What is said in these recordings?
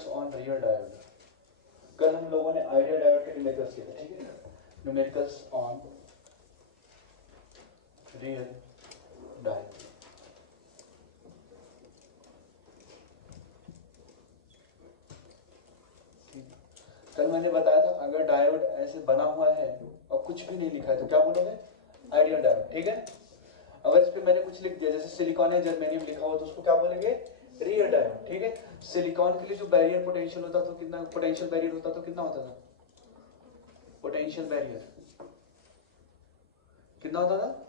Numericals on real diode. कल हम लोगों ने आइडियल डायोड के न्यूमेरिकल्स किए थे, ठीक है। Numericals on real diode. कल मैंने बताया था अगर डायोड ऐसे बना हुआ है और कुछ भी नहीं लिखा है तो क्या बोलोगे? आइडियल डायोड, ठीक है। अगर इस पे मैंने कुछ लिख दिया जैसे सिलिकॉन या जर्मेनियम लिखा हो तो उसको क्या बोलेंगे? रियल डायोड, ठीक है। सिलिकॉन के लिए जो बैरियर पोटेंशियल होता तो कितना, पोटेंशियल बैरियर होता तो कितना होता था? पोटेंशियल बैरियर कितना होता था?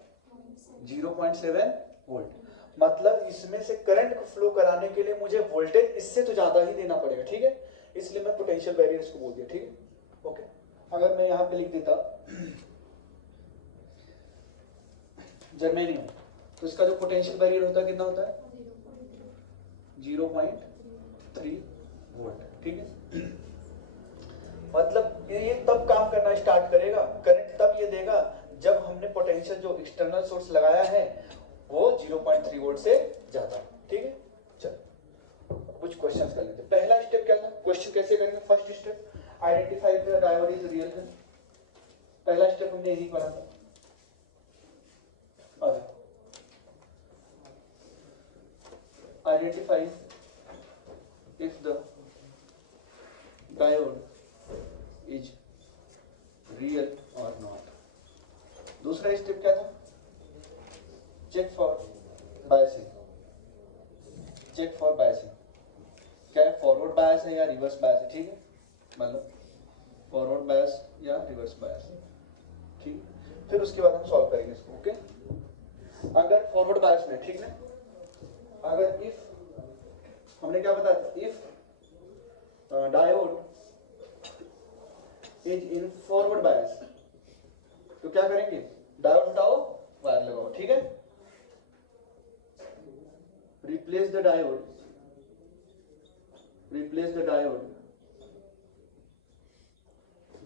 0.7 वोल्ट। मतलब इसमें से करंट को फ्लो कराने के लिए मुझे वोल्टेज इससे तो ज्यादा ही देना पड़ेगा, ठीक है। इसलिए मैं पोटेंशियल बैरियर इसको बोल दिया, ठीक है। ओके, अगर मैं यहां पे लिख देता जर्मेनियम तो इसका जो पोटेंशियल बैरियर होता है कितना होता है? 0.3 वोल्ट, ठीक है। मतलब ये तब काम करना स्टार्ट करेगा, करंट तब ये देगा जब हमने पोटेंशियल जो एक्सटर्नल सोर्स लगाया है वो 0.3 वोल्ट से ज्यादा, ठीक है। चलो कुछ क्वेश्चंस कर लेते हैं। पहला स्टेप क्या था? क्वेश्चन कैसे करेंगे? First step identify the diode is real है। पहला स्टेप हमने यही पढ़ा था। और identify if the diode is real और नॉट। दूसरा स्टेप क्या था? Check for biasing. Check for biasing क्या है? फॉरवर्ड बायस है या रिवर्स बायस है, ठीक है। मतलब फॉरवर्ड बायस या रिवर्स बायस, ठीक है। फिर उसके बाद हम सॉल्व करेंगे इसको, ओके। अगर फॉरवर्ड बायस में, ठीक है, अगर इफ हमने क्या बताया था? If diode is in forward bias तो क्या करेंगे? डायोड हटाओ, वायर लगाओ, ठीक है। Replace the diode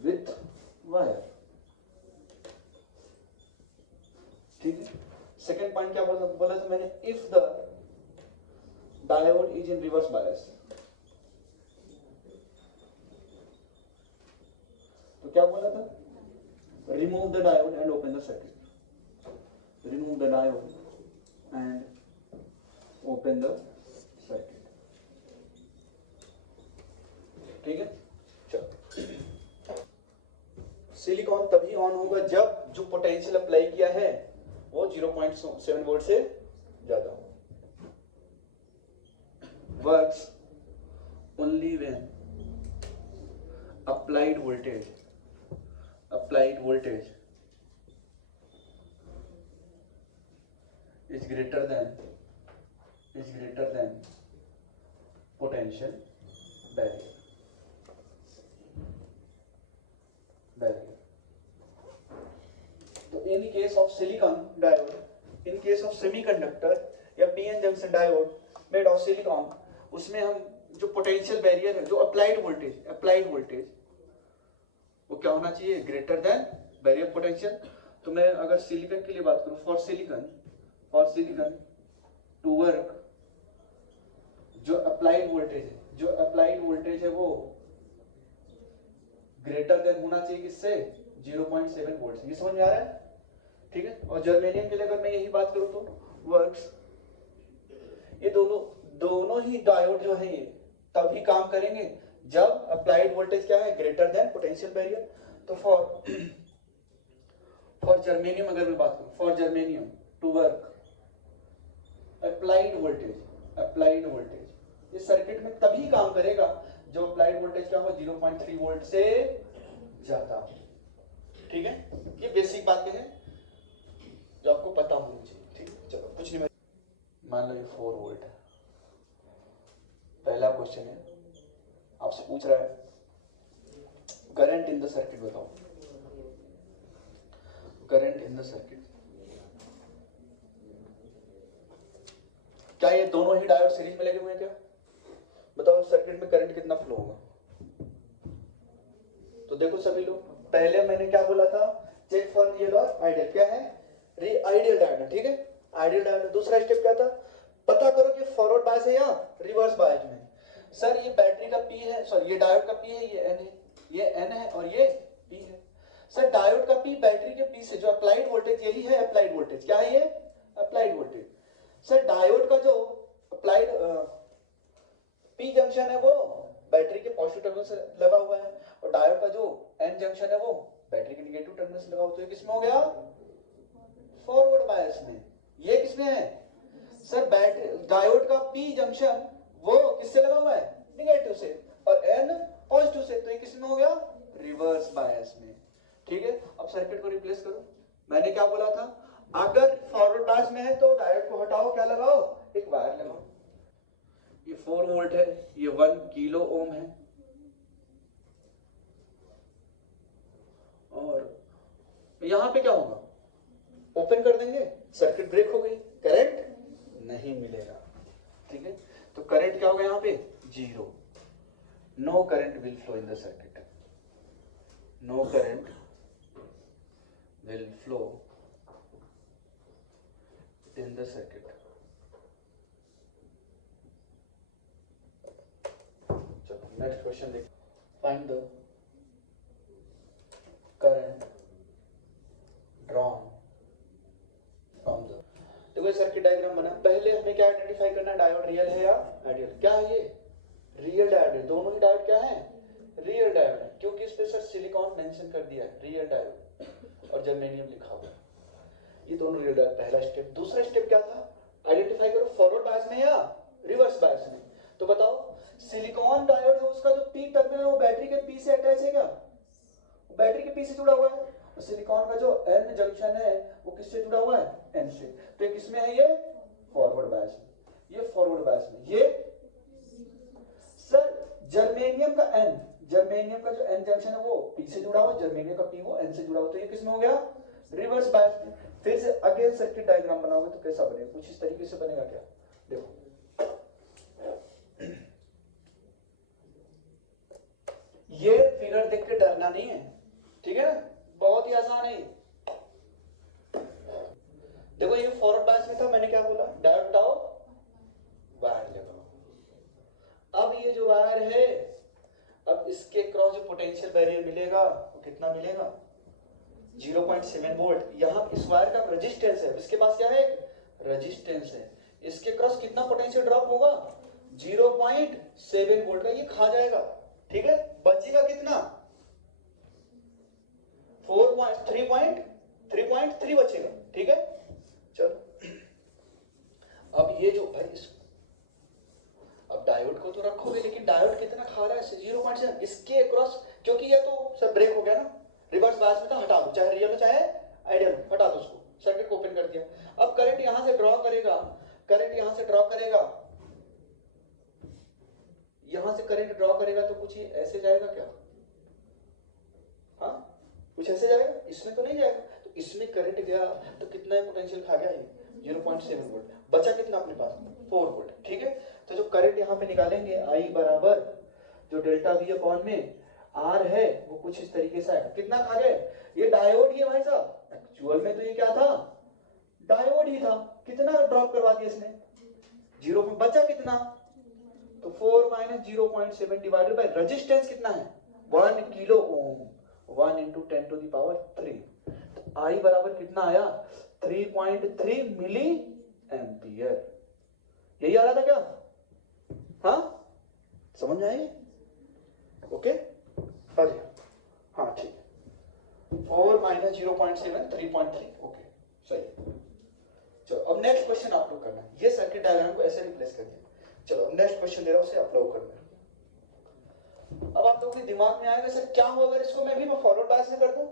with wire, ठीक है। सेकेंड पॉइंट क्या बोला था मैंने? If the diode is in reverse bias तो क्या बोला था? Remove the diode and open the circuit. Remove the diode and open the circuit, ठीक है। चलो, सिलिकॉन तभी ऑन होगा जब जो पोटेंशियल अप्लाई किया है वो 0.7 वोल्ट से ज्यादा हो। Works only when applied voltage is greater than potential barrier. तो in case of silicon diode, in case of semiconductor या pn junction diode made of silicon, उसमें हम जो पोटेंशियल बैरियर है, जो अप्लाइड वोल्टेज वो क्या होना चाहिए? Greater than barrier potential. तो मैं अगर सिलिकॉन के लिए बात करूं, फॉर सिलिकॉन टू वर्क, जो अप्लाइड वोल्टेज है वो ग्रेटर देन होना चाहिए किससे? 0.7 वोल्ट। ये समझ में आ रहा है, ठीक है। और जर्मेनियम के लिए अगर मैं यही बात करूं तो वर्क्स, ये दोनों ही डायोड जो है ये तभी काम करेंगे जब अप्लाइड वोल्टेज क्या है? Greater than potential barrier. तो फॉर जर्मेनियम अगर मैं बात करूं, for germanium to work applied voltage इस सर्किट में तभी काम करेगा जो अप्लाइड वोल्टेज क्या होगा? 0.3 वोल्ट से ज्यादा, ठीक है। ये बेसिक बातें हैं जो आपको पता होनी चाहिए, ठीक है। चलो कुछ नहीं, मान लो ये 4 वोल्ट है। पहला क्वेश्चन है, आपसे पूछ रहा है करंट इन द सर्किट बताओ। करंट इन द सर्किट, क्या ये दोनों ही डायोड सीरीज में लगे हुए हैं? क्या बताओ सर्किट में करंट कितना फ्लो होगा? तो देखो सभी लोग, पहले मैंने क्या बोला था? चेक फॉर रियल और आइडियल। क्या है? आइडियल डायोड, ठीक है, आइडियल डायोड। दूसरा स्टेप क्या था? पता करो कि फॉरवर्ड बायस है या रिवर्स बायस में। सर ये बैटरी का P है, सॉरी ये डायोड का P है, ये N है, ये N है और ये P है। सर डायोड का P बैटरी के P से जो अप्लाइड वोल्टेज, यही है अप्लाइड वोल्टेज, क्या है ये अप्लाइड वोल्टेज। सर डायोड का जो अप्लाइड P जंक्शन है वो बैटरी के पॉजिटिव टर्मिनल से लगा हुआ है और डायोड का जो N जंक्शन है वो बैटरी के नेगेटिव टर्मिनल से लगा हुआ है। तो ये किसमें हो गया, फॉरवर्ड बायस में। ये किसमें है सर, डायोड का P जंक्शन वो किससे लगा हुआ है, नेगेटिव से, और N पॉजिटिव से, तो ये किसमें हो गया, रिवर्स बायस में। ठीक है, अब सर्किट को रिप्लेस करो। मैंने क्या बोला था, अगर फॉरवर्ड बायस में है तो डायोड को हटाओ, क्या लगाओ, एक वायर लगाओ। ये 4 वोल्ट है, ये 1 किलो ओम है, और यहां पे क्या होगा, ओपन कर देंगे, सर्किट ब्रेक हो गई, करंट नहीं मिलेगा। ठीक है, तो करंट क्या होगा यहां पे, 0, no current will flow in the circuit, no current will flow in the circuit. चलो नेक्स्ट क्वेश्चन देख, find the current drawn from the, देखो सर्किट डायग्राम बना, पहले हमें क्या आइडेंटिफाई करना है, डायोड रियल है या आइडियल। क्या है ये, रियल डायोड है, दोनों ही डायोड क्या है, रियल डायोड है, क्योंकि इस पे सर सिलिकॉन मेंशन कर दिया है, रियल डायोड और जर्मेनियम लिखा हुआ है, ये दोनों रियल डायोड। पहला स्टेप। दूसरा स्टेप क्या था, आइडेंटिफाई करो फॉरवर्ड बायस में या रिवर्स बायस में। तो बताओ, सिलिकॉन डायोड है उसका जो पी टर्मिनल है वो बैटरी के पी से अटैच है क्या, बैटरी के पी से जुड़ा हुआ है, सिलिकॉन का जो N जंक्शन है वो किससे जुड़ा हुआ है, N से, तो ये किसमें है, ये फॉरवर्ड बायस में, ये फॉरवर्ड बायस में। ये सर जर्मेनियम का N, जर्मेनियम का जो N जंक्शन है वो P से जुड़ा हुआ है, जर्मेनियम का P वो N से जुड़ा हुआ, तो ये किसमें हो गया, रिवर्स बायस में। फिर से अगेन सर्किट डायग्राम बनाओगे तो कैसा बनेगा, कुछ इस तरीके से बनेगा क्या, देखो ये फिगर देख के डरना नहीं है, ठीक है ना, बहुत ही आसान है। देखो ये फॉरवर्ड बायस में था, मैंने क्या बोला, डायोड हटाओ, वायर लगाओ। अब ये जो वायर है, अब इसके क्रॉस जो पोटेंशियल बैरियर मिलेगा वो कितना मिलेगा, 0.7 वोल्ट। यहां इस वायर का रेजिस्टेंस है, इसके पास क्या है, रेजिस्टेंस है, इसके क्रॉस कितना पोटेंशियल ड्रॉप होगा, 0.7 वोल्ट का, ये खा जाएगा। ठीक है, बचेगा कितना, 3.3 बचेगा। ठीक है, चलो अब ये जो भाई अब डायोड को तो रखोगे, लेकिन डायोड कितना खा रहा है, 0.7, इसके क्रॉस, क्योंकि ये तो सर ब्रेक हो गया ना, रिवर्स बायस में था, हटा दो, चाहे रियल हो चाहे आइडियल, हटा दो उसको, सर्किट को ओपन कर दिया। अब करंट यहां से ड्रॉ करेगा, करंट यहां से ड्रॉ करेगा, यहां से करंट ड्रॉ करेगा तो कुछ ऐसे जाएगा क्या, हाँ कुछ ऐसे जाएगा, इसमें तो नहीं जाएगा, तो इसमें करंट गया तो कितना पोटेंशियल खा गया, ये 0.7 वोल्ट, बचा कितना अपने पास, 4 वोल्ट। ठीक है, तो जो करंट यहां पे निकालेंगे, I बराबर जो डेल्टा V अपॉन में R है वो कुछ इस तरीके से आएगा। कितना खा गए, ये डायोड ही है भाई साहब, एक्चुअल में तो ये क्या था, डायोड ही था, कितना ड्रॉप करवा दिया इसने, 0, बचा कितना, तो 4 माइनस 0.7 डिवाइडेड बाय रेजिस्टेंस कितना है, 1 kilo ohm, 1 into 10 to the power 3, तो I बराबर कितना आया, 3.3 मिली एम्पियर। यही आ रहा था क्या, हाँ समझ में आई, ओके, अरे हाँ ठीक है, 4 माइनस 0.7 3.3, ओके सही। चलो अब नेक्स्ट क्वेश्चन आप लोग करना है, ये सर्किट डायग्राम को ऐसे रिप्लेस कर दिया। चलो अब नेक्स्ट क्वेश्चन दे रहा हूं, उसे आप लोग करना है। अब आप लोगों के दिमाग में आएगा सर क्या होगा अगर इसको मैं भी फॉरवर्ड बायस में कर दूं,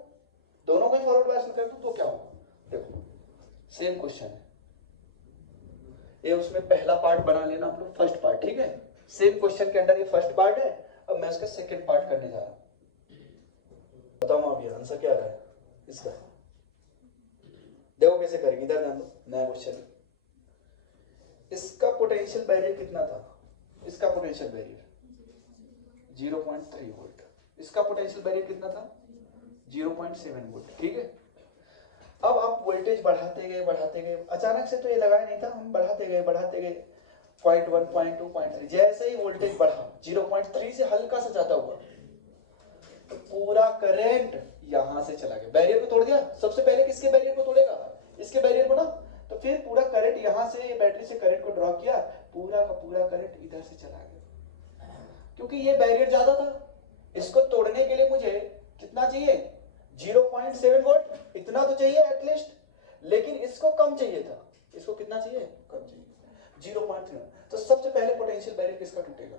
दोनों को फॉरवर्ड बायस में कर दूं तो क्या होगा। देखो सेम क्वेश्चन है ये, उसमें पहला पार्ट बना लेना आप लोग, फर्स्ट पार्ट, ठीक है, सेम क्वेश्चन के अंदर ये फर्स्ट पार्ट है, अब मैं उसका सेकंड पार्ट करने जा रहा हूं। बताओ आप ये आंसर क्या आ रहा है इसका, देखो कैसे करेंगे, इधर ध्यान दो, नया क्वेश्चन। इसका पोटेंशियल बैरियर कितना था, इसका पोटेंशियल बैरियर 0.3 वोल्ट, इसका पोटेंशियल बैरियर कितना था 0.7 वोल्ट। ठीक है, अब आप वोल्टेज बढ़ाते गए, अचानक से तो ये लगाया नहीं था, हम बढ़ाते गए, 0.1, 0.2, 0.3, जैसे ही वोल्टेज बढ़ा 0.3 से हल्का सा ज्यादा हुआ तो पूरा करंट यहां से चला गया, बैरियर को तोड़ दिया। सबसे पहले किसके बैरियर को तोड़ेगा? इसके बैरियर को ना। तो फिर पूरा करंट यहां से बैटरी से करंट को ड्रॉ किया, पूरा का पूरा करंट इधर से चला गया, क्योंकि ये बैरियर ज्यादा था। इसको तोड़ने के लिए मुझे कितना चाहिए? 0.7 वोल्ट, इतना तो चाहिए एटलीस्ट, लेकिन इसको कम चाहिए था। इसको कितना चाहिए? कम चाहिए, 0.3। तो सबसे पहले पोटेंशियल बैरियर किसका टूटेगा?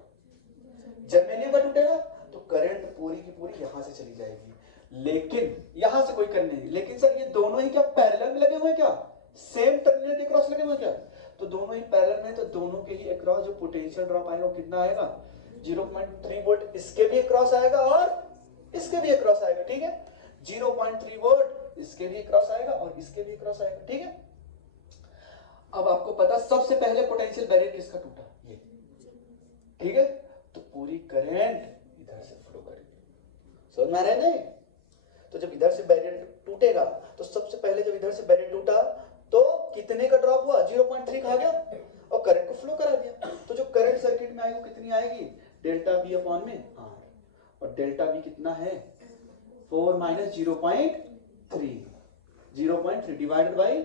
जर्मेनियम का टूटेगा। तो करंट पूरी की पूरी यहां से चली जाएगी, लेकिन यहां से कोई करंट नहीं। लेकिन सर ये दोनों ही क्या पैरेलल में लगे हुए हैं? क्या सेम टर्मिनल के क्रॉस लगे हुए हैं क्या? तो दोनों ही पैरेलल में, तो दोनों के ही अक्रॉस जो पोटेंशियल ड्रॉप आएगा वो कितना आएगा? 0.3 वोल्ट इसके भी अक्रॉस आएगा और इसके भी अक्रॉस आएगा, ठीक है। 0.3 वोल्ट इसके भी अक्रॉस आएगा और इसके भी अक्रॉस आएगा, ठीक है। अब आपको पता सबसे पहले पोटेंशियल बैरियर किसका टूटा? ये, ठीक है। तो पूरी करंट इधर से फ्लो करेगी, समझ में आ रहा है नहीं? तो जब इधर से बैरियर टूटेगा तो सबसे पहले जब इधर से बैरियर टूटा तो कितने का ड्रॉप हुआ? 0.3 खा गया और करंट को फ्लो करा दिया। तो जो करंट सर्किट में आएगी वो कितनी आएगी? डेल्टा V अपॉन में R, और डेल्टा V कितना है? 4 minus 0.3, 0.3 divided by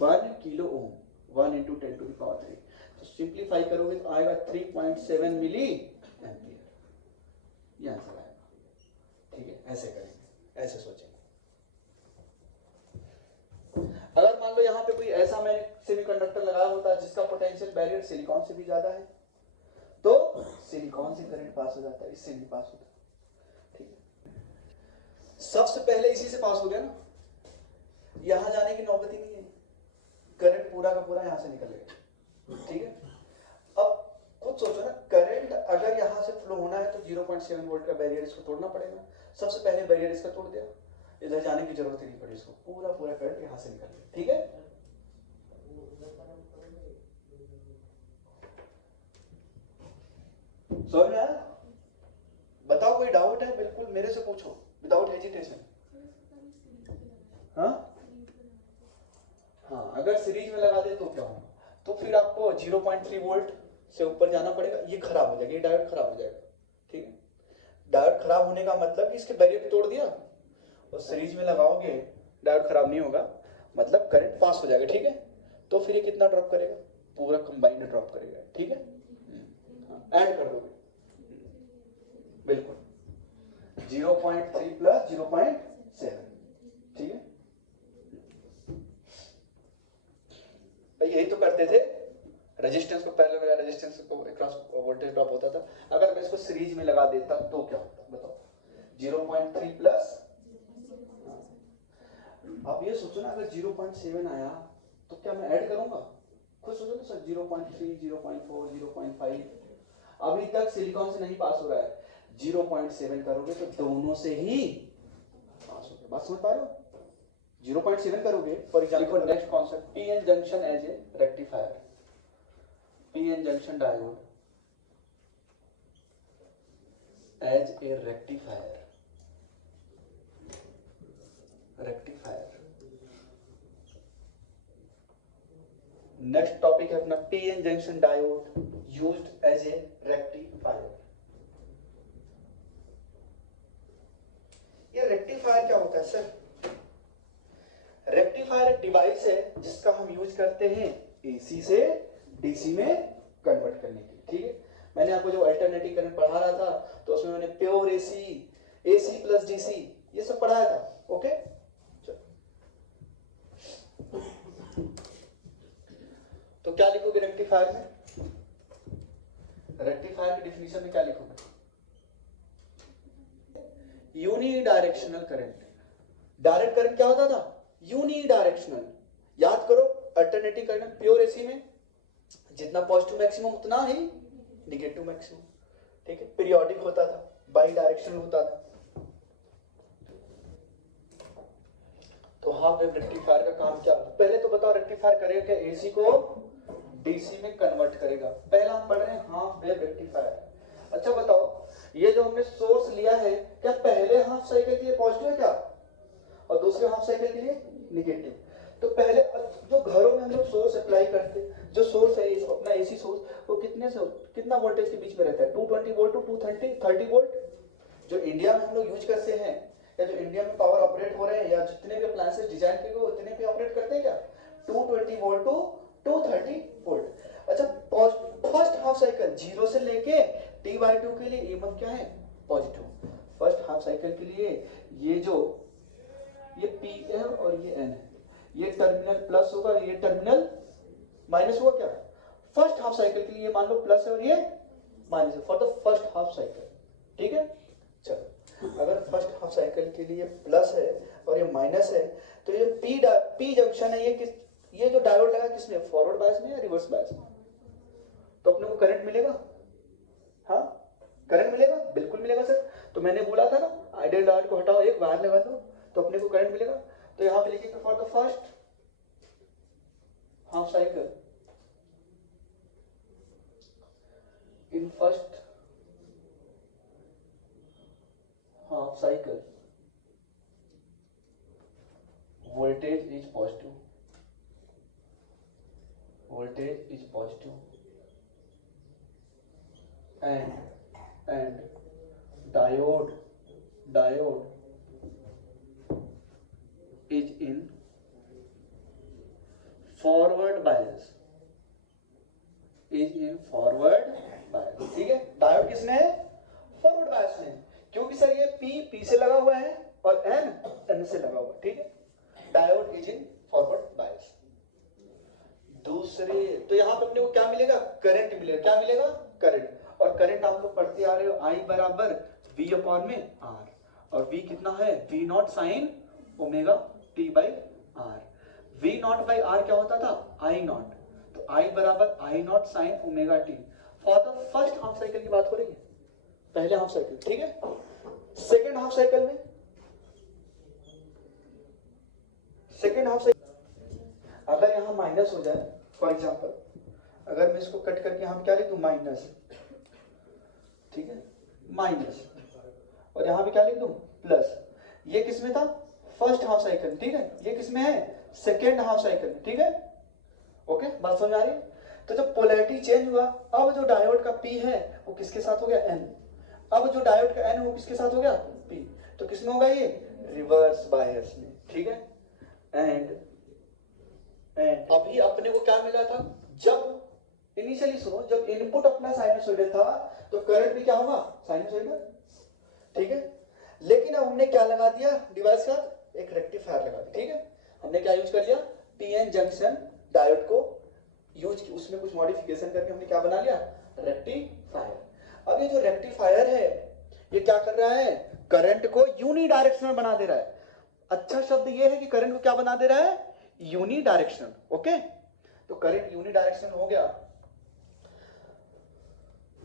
1 kilo ohm, 1 into 10 to the power 3। तो सिंप्लीफाई करोगे तो आएगा 3.7 मिली एम्पियर, ये आंसर आएगा, ठीक है। ऐसे करेंगे, ऐसे सोचेंगे। अगर मान लो यहाँ पे कोई ऐसा मैंने सेमीकंडक्टर लगाया होता जिसका पोटेंशियल बैरियर सिलिकॉन से भी ज्यादा है, तो सिलिकॉन से करंट पास हो जाता है, इससे नहीं पास होता, ठीक है। सबसे पहले इसी से पास हो गया ना, यहां जाने की नौबत ही नहीं है, करंट पूरा का पूरा यहां से निकलेगा, ठीक है। अब खुद सोचो ना, करंट अगर यहां से फ्लो होना है तो 0.7 वोल्ट का बैरियर इसको तोड़ना पड़ेगा। सबसे पहले बैरियर इसका तोड़ दिया, इधर जाने की जरूरत ही नहीं पड़ी इसको, पूरा पूरा करंट यहां से निकल गया, ठीक है। समझ में आया? बताओ कोई डाउट है? बिल्कुल मेरे से पूछो, विदाउट हेजिटेशन। हाँ हाँ, अगर सीरीज में लगा दे तो क्या होगा? तो फिर आपको 0.3 वोल्ट से ऊपर जाना पड़ेगा, ये खराब हो जाएगा, ये डायोड खराब हो जाएगा, ठीक है। डायोड खराब होने का मतलब कि इसके बैरियर तोड़ दिया और सीरीज में लगाओगे, डायोड खराब नहीं होगा, मतलब करंट पास हो जाएगा, ठीक है। तो फिर ये कितना ड्रॉप करेगा? पूरा कंबाइंड ड्रॉप करेगा, ठीक है। ऐड कर दोगे, बिल्कुल 0.3 प्लस 0.7, ठीक है। यही तो करते थे, रेजिस्टेंस को पैरेलल में, रेजिस्टेंस को क्रॉस वोल्टेज ड्रॉप होता था। अगर मैं इसको सीरीज में लगा देता तो क्या होता बताओ? 0.3 प्लस, अब ये सोचो ना, अगर 0.7 आया तो क्या मैं ऐड करूंगा? खुद सोचो ना सर, 0.3, 0.4, 0.5, अभी तक सिलिकॉन से नहीं पास हो रहा है, 0.7 करोगे तो दोनों से ही पास हो गया। बात समझ पा रहे हो? 0.7 करोगे, for example next concept, PN junction as a rectifier, PN junction diode as a rectifier, next topic है अपना PN junction diode used as a rectifier. ये रेक्टिफायर क्या होता है सर? रेक्टिफायर एक डिवाइस है जिसका हम यूज करते हैं एसी से डीसी में कन्वर्ट करने के लिए, ठीक है। मैंने आपको जो अल्टरनेटिव करंट पढ़ा रहा था तो उसमें मैंने pure AC, AC plus DC, ये सब पढ़ाया था, ओके। तो क्या लिखोगे रेक्टिफायर में? रेक्टिफायर की डेफिनेशन में क्या लिखोगे? Unidirectional current. डायरेक्ट करंट क्या होता था? यूनिडायरेक्शनल। याद करो, अल्टरनेटिव करंट प्योर एसी में जितना पॉजिटिव मैक्सिमम उतना ही नेगेटिव मैक्सिमम, ठीक है। पीरियोडिक होता था, बाई डायरेक्शनल होता था। तो हाफ वेव रेक्टिफायर का काम क्या होता है? पहले तो बताओ, रेक्टिफायर करेगा क्या? एसी को डीसी में कन्वर्ट करेगा। पहला हम पढ़ रहे हैं हाफ वेव रेक्टिफायर। अच्छा बताओ, ये जो हमने सोर्स लिया है, क्या पहले हाफ साइकिल के लिए पॉजिटिव है क्या, और दूसरे हाफ साइकिल के लिए नेगेटिव? तो पहले जो घरों में हम लोग सोर्स अप्लाई करते, जो सोर्स है अपना एसी सोर्स, कितना वोल्टेज के बीच में रहता है? 220 वोल्ट टू 230 वोल्ट। जो इंडिया में हम लोग यूज करते हैं, या जो इंडिया में पावर ऑपरेट हो रहे हैं, या जितने भी अप्लायंसेस डिजाइन किए हुए उतने पे ऑपरेट करते हैं क्या? 220 वोल्ट टू 230 वोल्ट। अच्छा, फर्स्ट हाफ साइकिल 0 से लेके T/2 के लिए ईएमएफ क्या है? पॉजिटिव। फर्स्ट हाफ साइकिल के लिए ये P है और ये N है, ये टर्मिनल प्लस होगा, ये टर्मिनल माइनस होगा क्या? फर्स्ट हाफ साइकिल के लिए मान लो प्लस है और ये माइनस है, for the first half cycle. ठीक है, चलो अगर फर्स्ट हाफ साइकिल के लिए प्लस है और ये माइनस है, तो ये पी जंक्शन है, ये जो डायोड लगा किसमें? फॉरवर्ड बायस में या रिवर्स बायस में? तो अपने को करंट मिलेगा? हाँ, करंट मिलेगा, बिल्कुल मिलेगा सर। तो मैंने बोला था ना, आइडियल डायोड को हटाओ, एक वायर लगा दो, तो अपने को करंट मिलेगा। तो यहां पे लिखेंगे for the first half cycle, in first half cycle voltage is positive, and diode is in forward bias, ठीक है। डायोड किसमें है? फॉरवर्ड बायस में, क्योंकि सर ये P से लगा हुआ है और N से लगा हुआ है, ठीक है। Diode is in forward bias. दूसरे तो यहां पे अपने को क्या मिलेगा? करंट मिलेगा। क्या मिलेगा? करंट। और करंट आप लोग पढ़ते आ रहे हो, I बराबर V अपॉन में R, और V कितना है? V naught sine omega T by R। V not by R क्या होता था? I not. तो I बराबर I naught sine omega T। For the first half cycle की बात हो रही है, पहले हाफ साइकिल, ठीक है। सेकेंड हाफ साइकिल में, अगर यहां माइनस हो जाए, फॉर एग्जांपल अगर मैं इसको कट करके हम क्या लिख दूं? माइनस, ठीक है, माइनस, और यहां पे क्या लिख दूं? प्लस। ये किस में था? फर्स्ट हाफ साइकिल, ठीक है। ये किस में है? सेकेंड हाफ साइकिल, ठीक है। ओके, बात समझ आ रही है? तो जब पोलैरिटी चेंज हुआ, अब जो डायोड का P है वो किसके साथ हो गया? N। अब जो डायोड का N है वो किसके साथ हो गया? P। तो किसमें होगा ये? रिवर्स बायस में, ठीक है। एंड अभी अपने को क्या मिला था? जब इनिशियली सुनो, जब इनपुट अपना साइनसोइडल था तो करंट भी क्या होगा? साइनसोइडल, ठीक है। लेकिन अब हमने क्या लगा दिया डिवाइस का? एक रेक्टिफायर लगा दिया, ठीक है। हमने क्या यूज कर लिया? PN जंक्शन डायोड को यूज, उसमें कुछ मॉडिफिकेशन करके हमने क्या बना लिया? रेक्टिफायर। अब ये जो रेक्टिफायर है ये क्या कर रहा है? करंट को यूनिडायरेक्शनल बना दे रहा है। अच्छा शब्द ये है कि करंट को क्या बना दे रहा है? Unidirectional, okay. तो करंट यूनिडायरेक्शनल हो गया,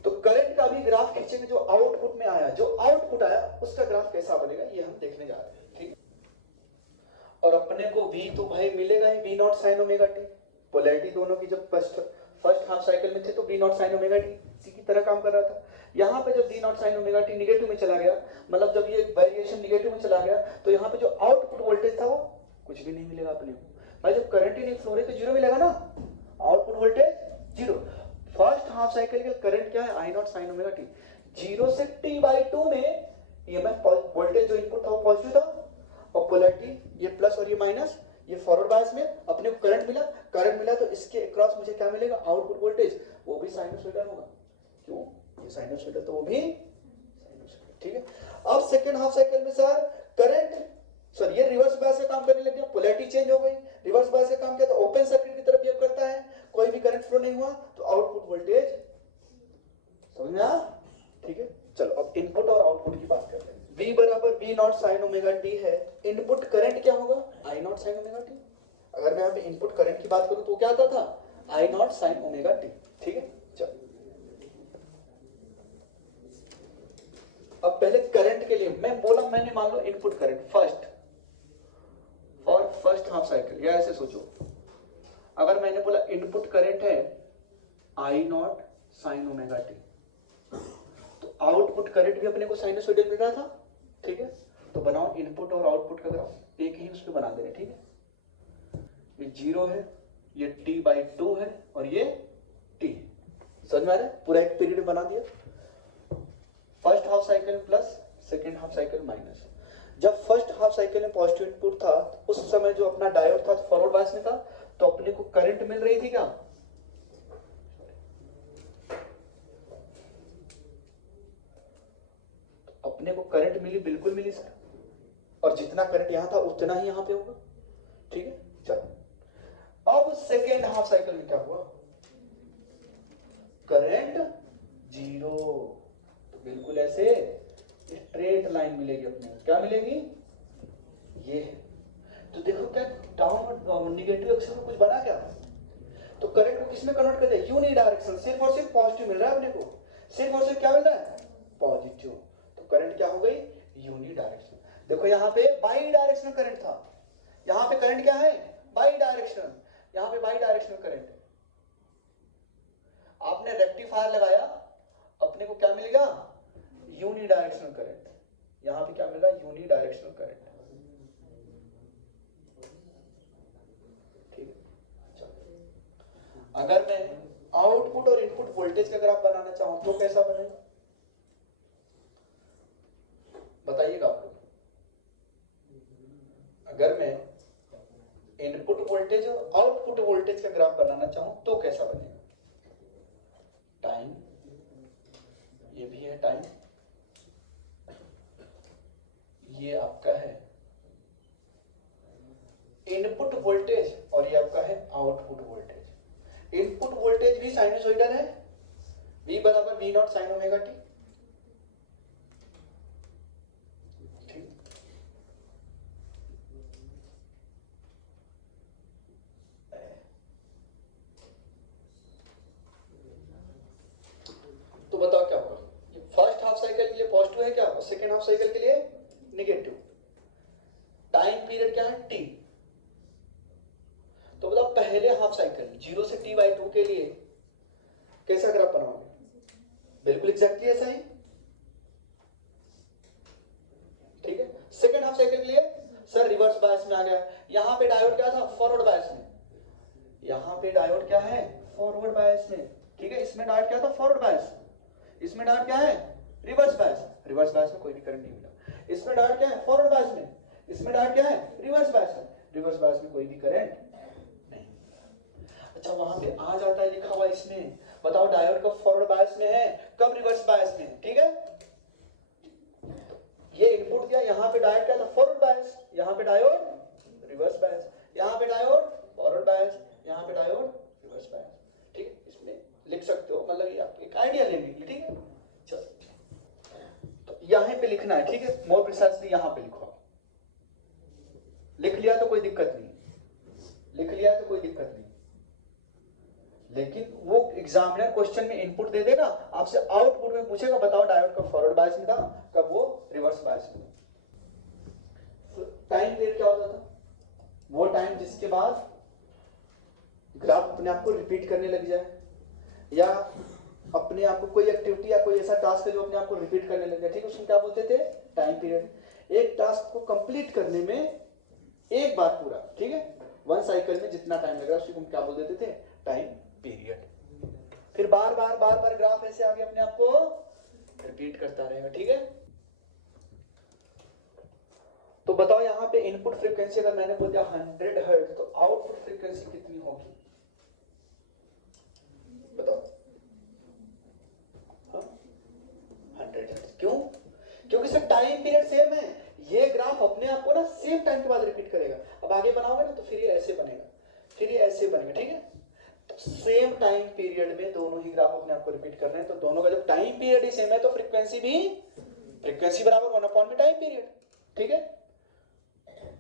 तो करंट का भी ग्राफ खींचेंगे। जो आउटपुट में आया, जो आउटपुट आया उसका ग्राफ कैसा बनेगा ये हम देखने जा रहे हैं, ठीक है। और अपने को V तो भाई मिलेगा ही, V naught sine omega T. Polarity दोनों की जब फर्स्ट हाफ साइकिल में थे तो V naught sine omega T इसी की तरह काम कर रहा था। यहाँ पे जब V naught sine omega T negative में चला गया, मतलब जब ये वेरिएशन निगेटिव में चला गया, तो यहाँ पे जो आउटपुट वोल्टेज था वो कुछ भी नहीं मिलेगा अपने को। भाई जब करंट ही नहीं फ्लो रही तो जीरो मिलेगा ना, output voltage zero. First half cycle का करंट क्या है? I naught sine omega T. 0 से T/2 में ईएमएफ वोल्टेज जो इनपुट था वो पॉजिटिव था, और पोलैरिटी ये प्लस और ये माइनस, ये फॉरवर्ड बायस में अपने को करंट मिला तो इसके अक्रॉस मुझे क्या मिलेगा? आउटपुट वोल्टेज, वो भी साइनसोइडल होगा। क्यों? ये साइनसोइडल तो वो भी साइनसोइडल, ठीक है। अब सेकेंड हाफ साइकिल में सर करंट, सर ये रिवर्स बायस से काम करने लग गया, पोलैरिटी चेंज हो गई, रिवर्स बायस से काम किया तो ओपन सर्किट की तरफ बिहेव करता है, कोई भी करंट फ्लो नहीं हुआ तो आउटपुट वोल्टेज, समझ में आया? ठीक है, चलो अब इनपुट और आउटपुट की बात करते हैं। V बराबर V naught sine omega T है, इनपुट करंट क्या होगा? I naught sine omega T. अगर मैं यहाँ पे इनपुट करंट की बात करूं तो क्या आता था? I naught sine omega T, ठीक है। चलो अब पहले करंट के लिए मैं बोला, मैंने मान लो input current first half cycle, या ऐसे सोचो, अगर मैंने बोला इनपुट करंट है I naught sine omega t, तो आउटपुट करंट भी अपने को साइनसोइडल मिल रहा था, ठीक है। तो बनाओ इनपुट और आउटपुट का ग्राफ, एक ही उसमें बना दे रहे, ठीक है। ये 0 है, ये T/2 है और ये T है, समझ में आ रहा है? पूरा एक पीरियड बना दिया, first half cycle plus second half cycle minus. जब फर्स्ट हाफ साइकिल में पॉजिटिव इनपुट था तो उस समय जो अपना डायोड था फॉरवर्ड बायस में था, तो अपने को करंट मिल रही थी क्या? अपने को करंट मिली, बिल्कुल मिली सर, और जितना करंट यहां था उतना ही यहां पे होगा। ठीक है, चलो अब सेकेंड हाफ साइकिल में क्या हुआ? करंट जीरो, तो बिल्कुल ऐसे स्ट्रेट लाइन मिलेगी अपने को। क्या मिलेगी? ये। तो देखो क्या डाउन निगेटिव एक्सिस में कुछ बना क्या? तो करंट को किसमें कन्वर्ट कर दिया? यूनि डायरेक्शन, सिर्फ और सिर्फ पॉजिटिव मिल रहा है अपने को, सिर्फ और सिर्फ क्या मिल रहा है? पॉजिटिव। तो करंट क्या हो गई? Unidirection. देखो यहाँ पे बाई डायरेक्शनल करंट था, यहाँ पे करंट क्या है? बाई डायरेक्शनल, यहाँ पे बाई डायरेक्शनल करंट। आपने रेक्टिफायर लगाया, अपने को क्या मिलेगा? Unidirectional current. यहां पे क्या मिल रहा है? Unidirectional current. ठीक है, अगर मैं आउटपुट और इनपुट वोल्टेज का ग्राफ बनाना चाहूं तो कैसा बनेगा? बताइएगा आप लोग। अगर मैं इनपुट वोल्टेज और आउटपुट वोल्टेज का ग्राफ बनाना चाहूं तो कैसा बनेगा? टाइम, ये भी है टाइम, ये आपका है इनपुट वोल्टेज और ये आपका है आउटपुट वोल्टेज। इनपुट वोल्टेज भी साइनसोइडल है, V बराबर V naught sine omega T. ठीक, तो बताओ क्या होगा? फर्स्ट हाफ साइकिल के लिए पॉजिटिव है क्या, और सेकेंड हाफ साइकिल के लिए निगेटिव। टाइम पीरियड क्या है? टी। तो बताओ पहले हाफ साइकिल 0 से t/2 के लिए कैसा ग्राफ बनाओगे? बिल्कुल एग्जैक्टली ऐसा ही। ठीक है, सेकेंड हाफ साइकिल के लिए सर रिवर्स बायस में आ गया। यहां पे डायोड क्या था? फॉरवर्ड बायस में। यहां पे डायोड क्या है? फॉरवर्ड बायस में। ठीक है, इसमें डायोड क्या था? Forward bias. इसमें डायोड क्या है? Reverse bias. रिवर्स बायस में कोई भी करंट नहीं मिला। इसमें डायोड क्या है? फॉरवर्ड बायस में। इसमें डायोड क्या है? रिवर्स बायस में। रिवर्स बायस में कोई भी करंट नहीं। अच्छा, वहां पे आ जाता है लिखा हुआ इसमें, बताओ डायोड कब फॉरवर्ड बायस में है, कब रिवर्स बायस में। ठीक है, ये इनपुट दिया, यहां पे डायोड क्या था? फॉरवर्ड बायस, यहां पे डायोड रिवर्स बायस, यहां पे डायोड फॉरवर्ड बायस, यहां पे डायोड रिवर्स बायस। ठीक है, इसमें लिख सकते हो, मतलब ये आप एक आइडिया लेने के लिए। ठीक है, चलो तो यहां पे लिखना है। ठीक है, मोर प्रिसाइसली यहां पे लिखो। लिख लिया तो कोई दिक्कत नहीं, लिख लिया तो कोई दिक्कत नहीं, लेकिन वो एग्जामिनर क्वेश्चन में इनपुट दे देगा, आपसे आउटपुट में पूछेगा बताओ डायोड कब फॉरवर्ड बायस में था, कब वो रिवर्स बायस में। टाइम पीरियड क्या होता था? वो टाइम जिसके बाद ग्राफ अपने आप को रिपीट करने लग जाए, या अपने आप को कोई एक्टिविटी या कोई ऐसा टास्क है जो अपने आप को रिपीट करने लग जाए। ठीक है, उसको क्या बोलते थे? Time period. एक टास्क को कंप्लीट करने में एक बार पूरा, ठीक है, वन साइकिल में जितना टाइम लग रहा है उसको हम क्या बोल देते थे? Time period. फिर बार बार बार बार ग्राफ ऐसे आगे अपने आप को रिपीट करता रहेगा। ठीक है, तो बताओ यहाँ पे इनपुट फ्रीक्वेंसी अगर मैंने बोल दिया 100 हर्ट्ज, तो आउटपुट फ्रीक्वेंसी कितनी होगी? बताओ। 100 हर्ट्ज। क्यों? क्योंकि सर टाइम पीरियड सेम है, ये ग्राफ अपने आप को ना सेम टाइम के बाद रिपीट करेगा। अब आगे बनाओगे ना तो फिर ये ऐसे बनेगा, फिर ये ऐसे बनेगा। ठीक है, तो सेम टाइम पीरियड में दोनों ही ग्राफ अपने आप को रिपीट कर रहे हैं, तो दोनों का जब टाइम पीरियड ही सेम है तो फ्रीक्वेंसी भी फ्रीक्वेंसी बराबर 1 में टाइम पीरियड। ठीक है,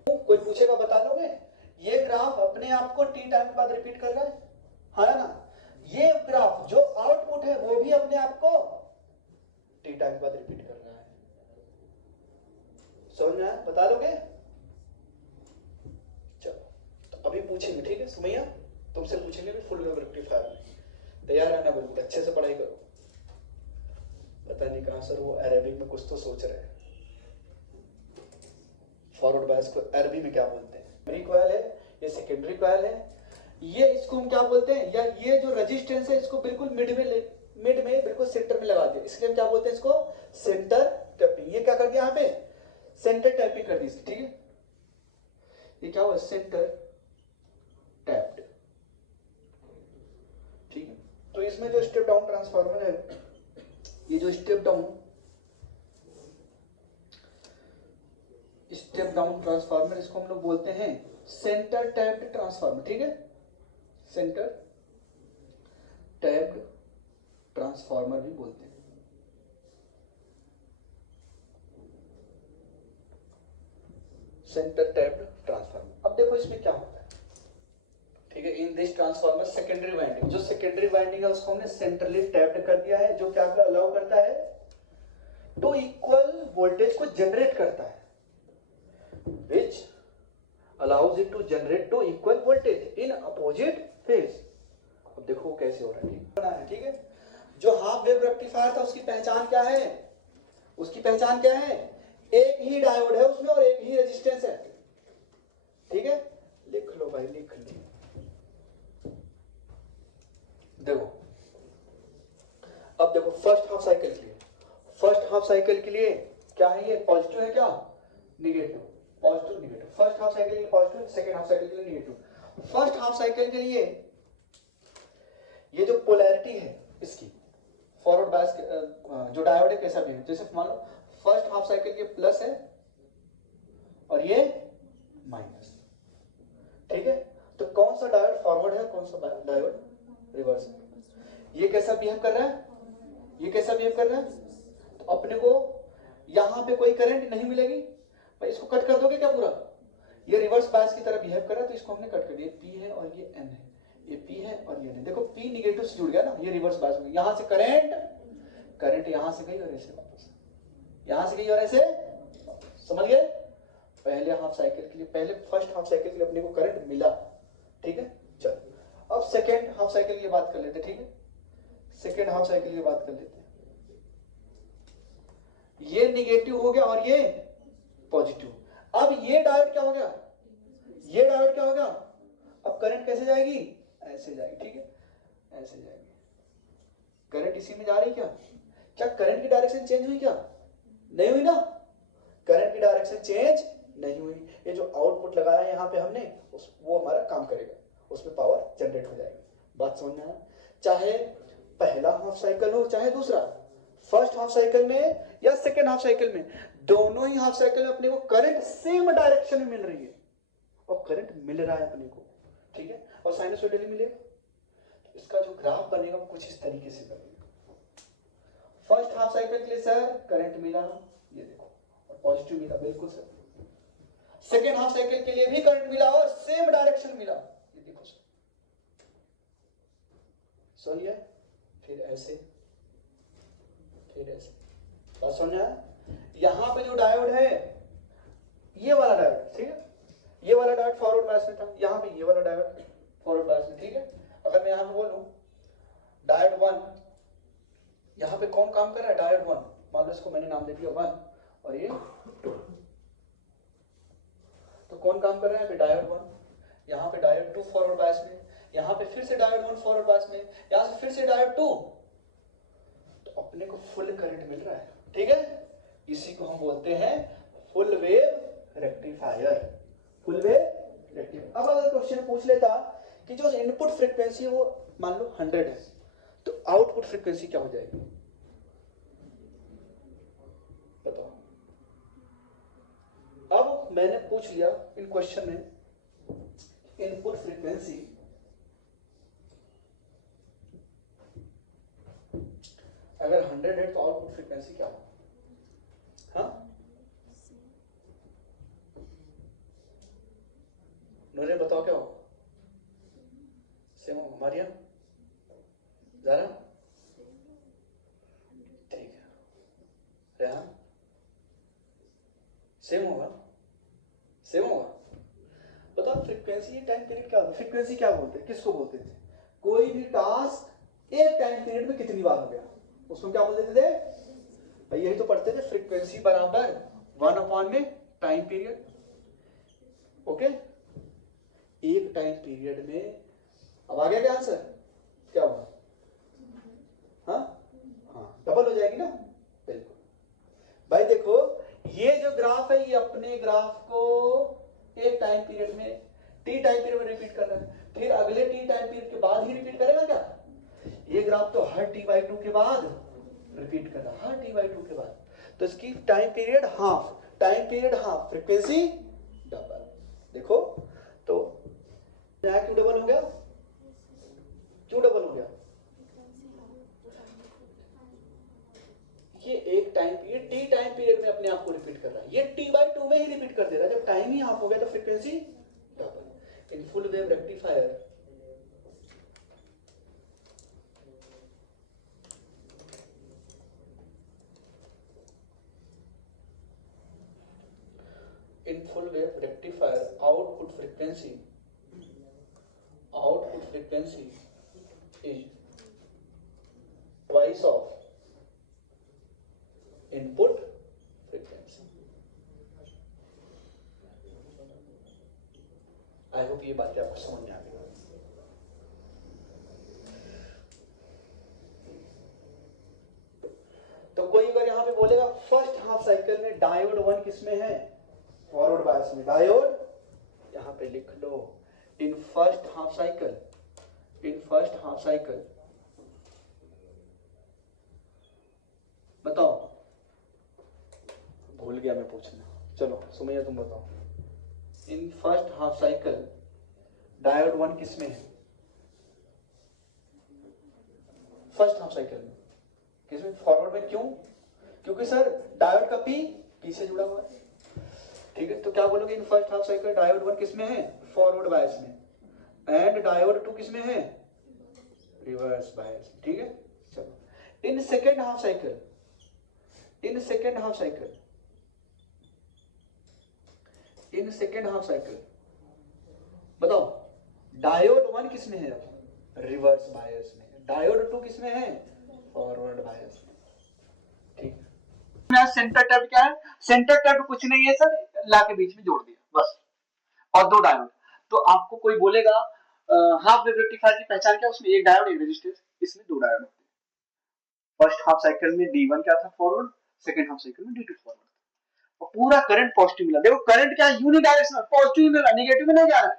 कोई पूछेगा बता लोगे? ये ग्राफ अपने आप को टी टाइम के बाद रिपीट कर रहा है, है ना? ये ग्राफ जो आउटपुट है वो भी अपने आप को टी टाइम के बाद रिपीट कर रहा है। समझ में आया? बता दोगे? चलो तो अभी पूछेंगे। ठीक है सुमैया, तुमसे पूछेंगे भी फुल वेव रेक्टिफायर में, तैयार रहना बिल्कुल, अच्छे से पढ़ाई करो। पता नहीं कहां सर वो अरेबिक में कुछ तो सोच रहे हैं। फॉरवर्ड बायस को अरबी में क्या बोलते हैं? प्राइमरी कॉइल है, ये सेकेंडरी कॉइल है, ये इसको हम क्या बोलते हैं, या ये जो रेजिस्टेंस है इसको बिल्कुल मिड में मिड में बिल्कुल सेंटर में लगा दिया, इसलिए हम क्या बोलते हैं इसको, सेंटर टैपिंग। ये क्या कर दिया यहाँ पे, सेंटर टैपिंग कर दी, ठीक है। ये क्या हुआ, सेंटर टैप्ड, ठीक है। तो इसमें जो स्टेप डाउन ट्रांसफार्मर है, ये जो स्टेप डाउन ट्रांसफार्मर, इसको हम लोग बोलते हैं सेंटर टैप्ड ट्रांसफार्मर, ठीक है। सेंटर टैप्ड ट्रांसफार्मर भी बोलते हैं। Centre tapped transformer. अब देखो इसमें क्या होता है, ठीक है। In this transformer secondary winding, जो सेकेंडरी वाइंडिंग है उसको हमने सेंट्रली टैप्ड कर दिया है, जो क्या अलाउ करता है, टू इक्वल वोल्टेज को जनरेट करता है, which allows it to generate two equal voltage in opposite phase। अब देखो कैसे हो रहा है, ठीक है। जो हाफ वेव रेक्टिफायर था उसकी पहचान क्या है, उसकी पहचान क्या है, एक ही डायोड है उसमें और एक ही रेजिस्टेंस है, ठीक है। लिख लो भाई, लिख लो। देखो अब देखो फर्स्ट हाफ साइकिल के लिए, फर्स्ट हाफ साइकिल के लिए क्या है, ये पॉजिटिव है क्या, negative, positive negative. First half cycle के लिए पॉजिटिव, सेकंड हाफ साइकिल के लिए निगेटिव। फर्स्ट हाफ साइकिल के लिए ये जो पोलैरिटी है इसकी, फॉरवर्ड बायस जो डायोड है कैसा भी है, जैसे मान लो फर्स्ट हाफ साइकिल के प्लस है और ये माइनस, ठीक है। तो कौन सा डायोड फॉरवर्ड है, कौन सा डायोड रिवर्स है, ये कैसा बिहेव कर रहा है, ये कैसा बिहेव कर रहा है। तो अपने को यहां पे कोई करंट नहीं मिलेगी भाई, इसको कट कर दोगे क्या पूरा, ये रिवर्स बायस की तरह बिहेव कर रहा है, तो इसको हमने कट कर दिया। पी है और ये एन है, ये पी है और ये एन है। देखो पी निगेटिव से जुड़ गया ना, ये रिवर्स बायस में, यहां से करंट यहां से गई और ऐसे वापस, यहां से गई और ऐसे, समझ गए। पहले हाफ साइकिल के लिए, पहले फर्स्ट हाफ साइकिल के लिए अपने को करंट मिला, ठीक है। चल अब सेकेंड हाफ साइकिल की बात कर लेते, ठीक है। सेकेंड हाफ साइकिल की बात कर लेते हैं। ये निगेटिव हो गया और ये पॉजिटिव। अब ये डायोड क्या हो गया, ये डायोड क्या हो गया, अब करंट कैसे जाएगी, ऐसे जाएगी, ठीक है, ऐसे जाएगी। करंट इसी में जा रही क्या, क्या करंट की डायरेक्शन चेंज हुई क्या, नहीं हुई ना, करंट की डायरेक्शन चेंज नहीं हुई। ये जो आउटपुट लगाया है यहाँ पे हमने, वो हमारा काम करेगा, उसमें पावर जनरेट हो जाएगी। बात समझ में आया। चाहे पहला हाफ साइकिल हो चाहे दूसरा, फर्स्ट हाफ साइकिल में या सेकेंड हाफ साइकिल में, दोनों ही हाफ साइकिल में अपने को करंट सेम डायरेक्शन में मिल रही है, और करंट मिल रहा है अपने को, ठीक है। और साइनसोइडली मिलेगा, तो इसका जो ग्राफ बनेगा वो कुछ इस तरीके से बनेगा। फर्स्ट हाफ साइकिल के लिए सर करंट मिला, ये देखो, और पॉजिटिव मिला, बिल्कुल सर। सेकेंड हाफ साइकिल के लिए भी करंट मिला और सेम डायरेक्शन मिला, ये देखो सर। सुनिए, फिर ऐसे, फिर ऐसे, बात समझ आया। यहां पे जो डायोड है, ये वाला डायोड, ठीक है, ये वाला डायोड फॉरवर्ड बायस में था, यहां पे ये वाला डायोड फॉरवर्ड बायस में, ठीक है। अगर मैं यहां पे बोलूं डायोड 1, यहां पे कौन काम कर रहा है, डायोड 1, मान लो इसको मैंने नाम दे दिया 1 और ये 2, तो कौन काम कर रहा है, डायोड 1, यहाँ पे डायोड 2 फॉरवर्ड बायस में, यहाँ पे फिर से डायोड 1 फॉरवर्ड बायस में, यहाँ से फिर से डायोड 2, तो अपने को फुल करंट मिल रहा है, ठीक है। इसी को हम बोलते हैं full wave rectifier, full wave rectifier. अब अगर क्वेश्चन पूछ लेता कि जो इनपुट फ्रीक्वेंसी वो मान लो 100 है, तो आउटपुट फ्रीक्वेंसी क्या हो जाएगी, बताओ। अब मैंने पूछ लिया इन क्वेश्चन में इनपुट फ्रीक्वेंसी अगर 100 है तो आउटपुट फ्रीक्वेंसी क्या हो, हाँ नूरे बताओ क्या हो, सेम हो, मारिया ज़रा, ठीक है, रेहान सेम होगा, सेम होगा। बताओ फ्रीक्वेंसी टाइम पीरियड क्या होता है, फ्रीक्वेंसी क्या बोलते हैं, किसको बोलते थे, कोई भी टास्क एक टाइम पीरियड में कितनी बार हो गया, उसको क्या बोल देते थे, यही तो पढ़ते थे, फ्रीक्वेंसी बराबर 1 में टाइम पीरियड, ओके। एक टाइम पीरियड में, अब आ गया क्या आंसर, क्या हुआ, हाँ जाएगी ना, बिल्कुल। भाई देखो ये जो ग्राफ है ये अपने ग्राफ को एक टाइम पीरियड में टी टाइम पीरियड में रिपीट कर रहा है, फिर अगले टी टाइम पीरियड के बाद ही रिपीट करेगा क्या? ये ग्राफ तो हर t/2 के बाद रिपीट कर रहा है, हर t/2 के बाद। तो इसकी time period half, frequency double. देखो तो यहां क्यों डबल हो गया, क्यों डबल हो गया? ये एक time period T time period में अपने आप को रिपीट कर रहा है, ये t/2 में ही रिपीट कर दे रहा है। जब टाइम ही हाफ हो गया तो frequency double. In full wave rectifier output frequency is twice of input frequency. I hope ये बातें आपको समझ में आ गई। तो कोई अगर यहां पे बोलेगा फर्स्ट हाफ साइकिल में डायोड 1 किसमें है? फॉरवर्ड बायस में। डायोड यहां पे लिख लो, इन फर्स्ट हाफ साइकिल बताओ, भूल गया मैं पूछना, चलो सुमैया तुम बताओ। In first half cycle diode 1 किसमें है? फर्स्ट हाफ साइकिल में किसमें? फॉरवर्ड में। क्यों? क्योंकि सर डायोड का पी से जुड़ा हुआ है, ठीक है। तो क्या बोलोगे, in first half cycle diode 1 किसमें है? फॉरवर्ड बायस में, एंड डायोड 2 किसमें है? रिवर्स बायस, ठीक है। चलो इन सेकेंड हाफ साइकिल बताओ, डायोड 1 किसमें है? रिवर्स बायस में। डायोड 2 किसमें है? फॉरवर्ड बायस में, ठीक। सेंटर टैप क्या है? सेंटर टैप कुछ नहीं है सर, ला के बीच में जोड़ दिया बस, और दो डायोड। तो आपको कोई बोलेगा हाफ वेव रेक्टिफायर की पहचान क्या? उसमें एक डायोड एक रेजिस्टेंस, इसमें दो डायोड होते हैं। फर्स्ट हाफ साइकिल में D1 क्या था? फॉरवर्ड। सेकंड हाफ साइकिल में D2 फॉरवर्ड। और पूरा करंट पॉजिटिव मिला। देखो करंट क्या यूनिडायरेक्शनल, पॉजिटिव मिला, नेगेटिव में नहीं जा रहा है।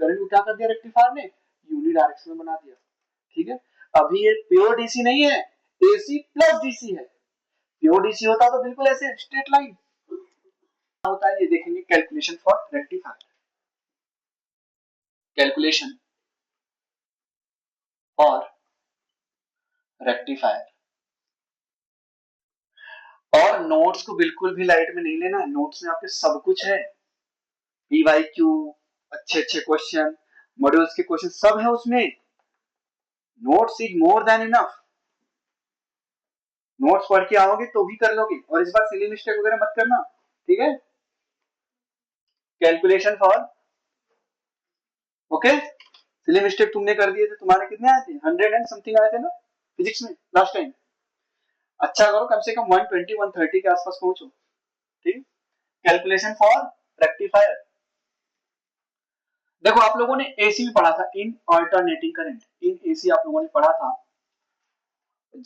करंट को क्या कर दिया रेक्टिफायर ने? यूनिडायरेक्शनल बना दिया, ठीक है। अभी ये प्योर डीसी नहीं है, एसी प्लस डीसी है। प्योर डीसी होता तो बिल्कुल ऐसे स्ट्रेट लाइन होता है। ये देखेंगे कैलकुलेशन फॉर रेक्टिफायर, कैलकुलेशन और रेक्टिफायर। और नोट्स को बिल्कुल भी लाइट में नहीं लेना है, नोट्स में आपके सब कुछ है, पीवाईक्यू, अच्छे अच्छे क्वेश्चन, मॉड्यूल्स के क्वेश्चन सब है उसमें। Notes is more than enough. Notes पढ़ के आओगे तो भी कर लोगे, और इस बार सिली मिस्टेक वगैरह मत करना, ठीक है। Calculation for, okay. Silly mistake तुमने कर दिए थे, तुम्हारे कितने आए थे? 100 एंड समथिंग आए थे ना फिजिक्स में लास्ट टाइम। अच्छा करो, कम से कम 120 130 के आसपास पहुंचो, ठीक। Calculation for rectifier. देखो आप लोगों ने एसी में पढ़ा था, इन अल्टरनेटिंग करंट, इन एसी आप लोगों ने पढ़ा था।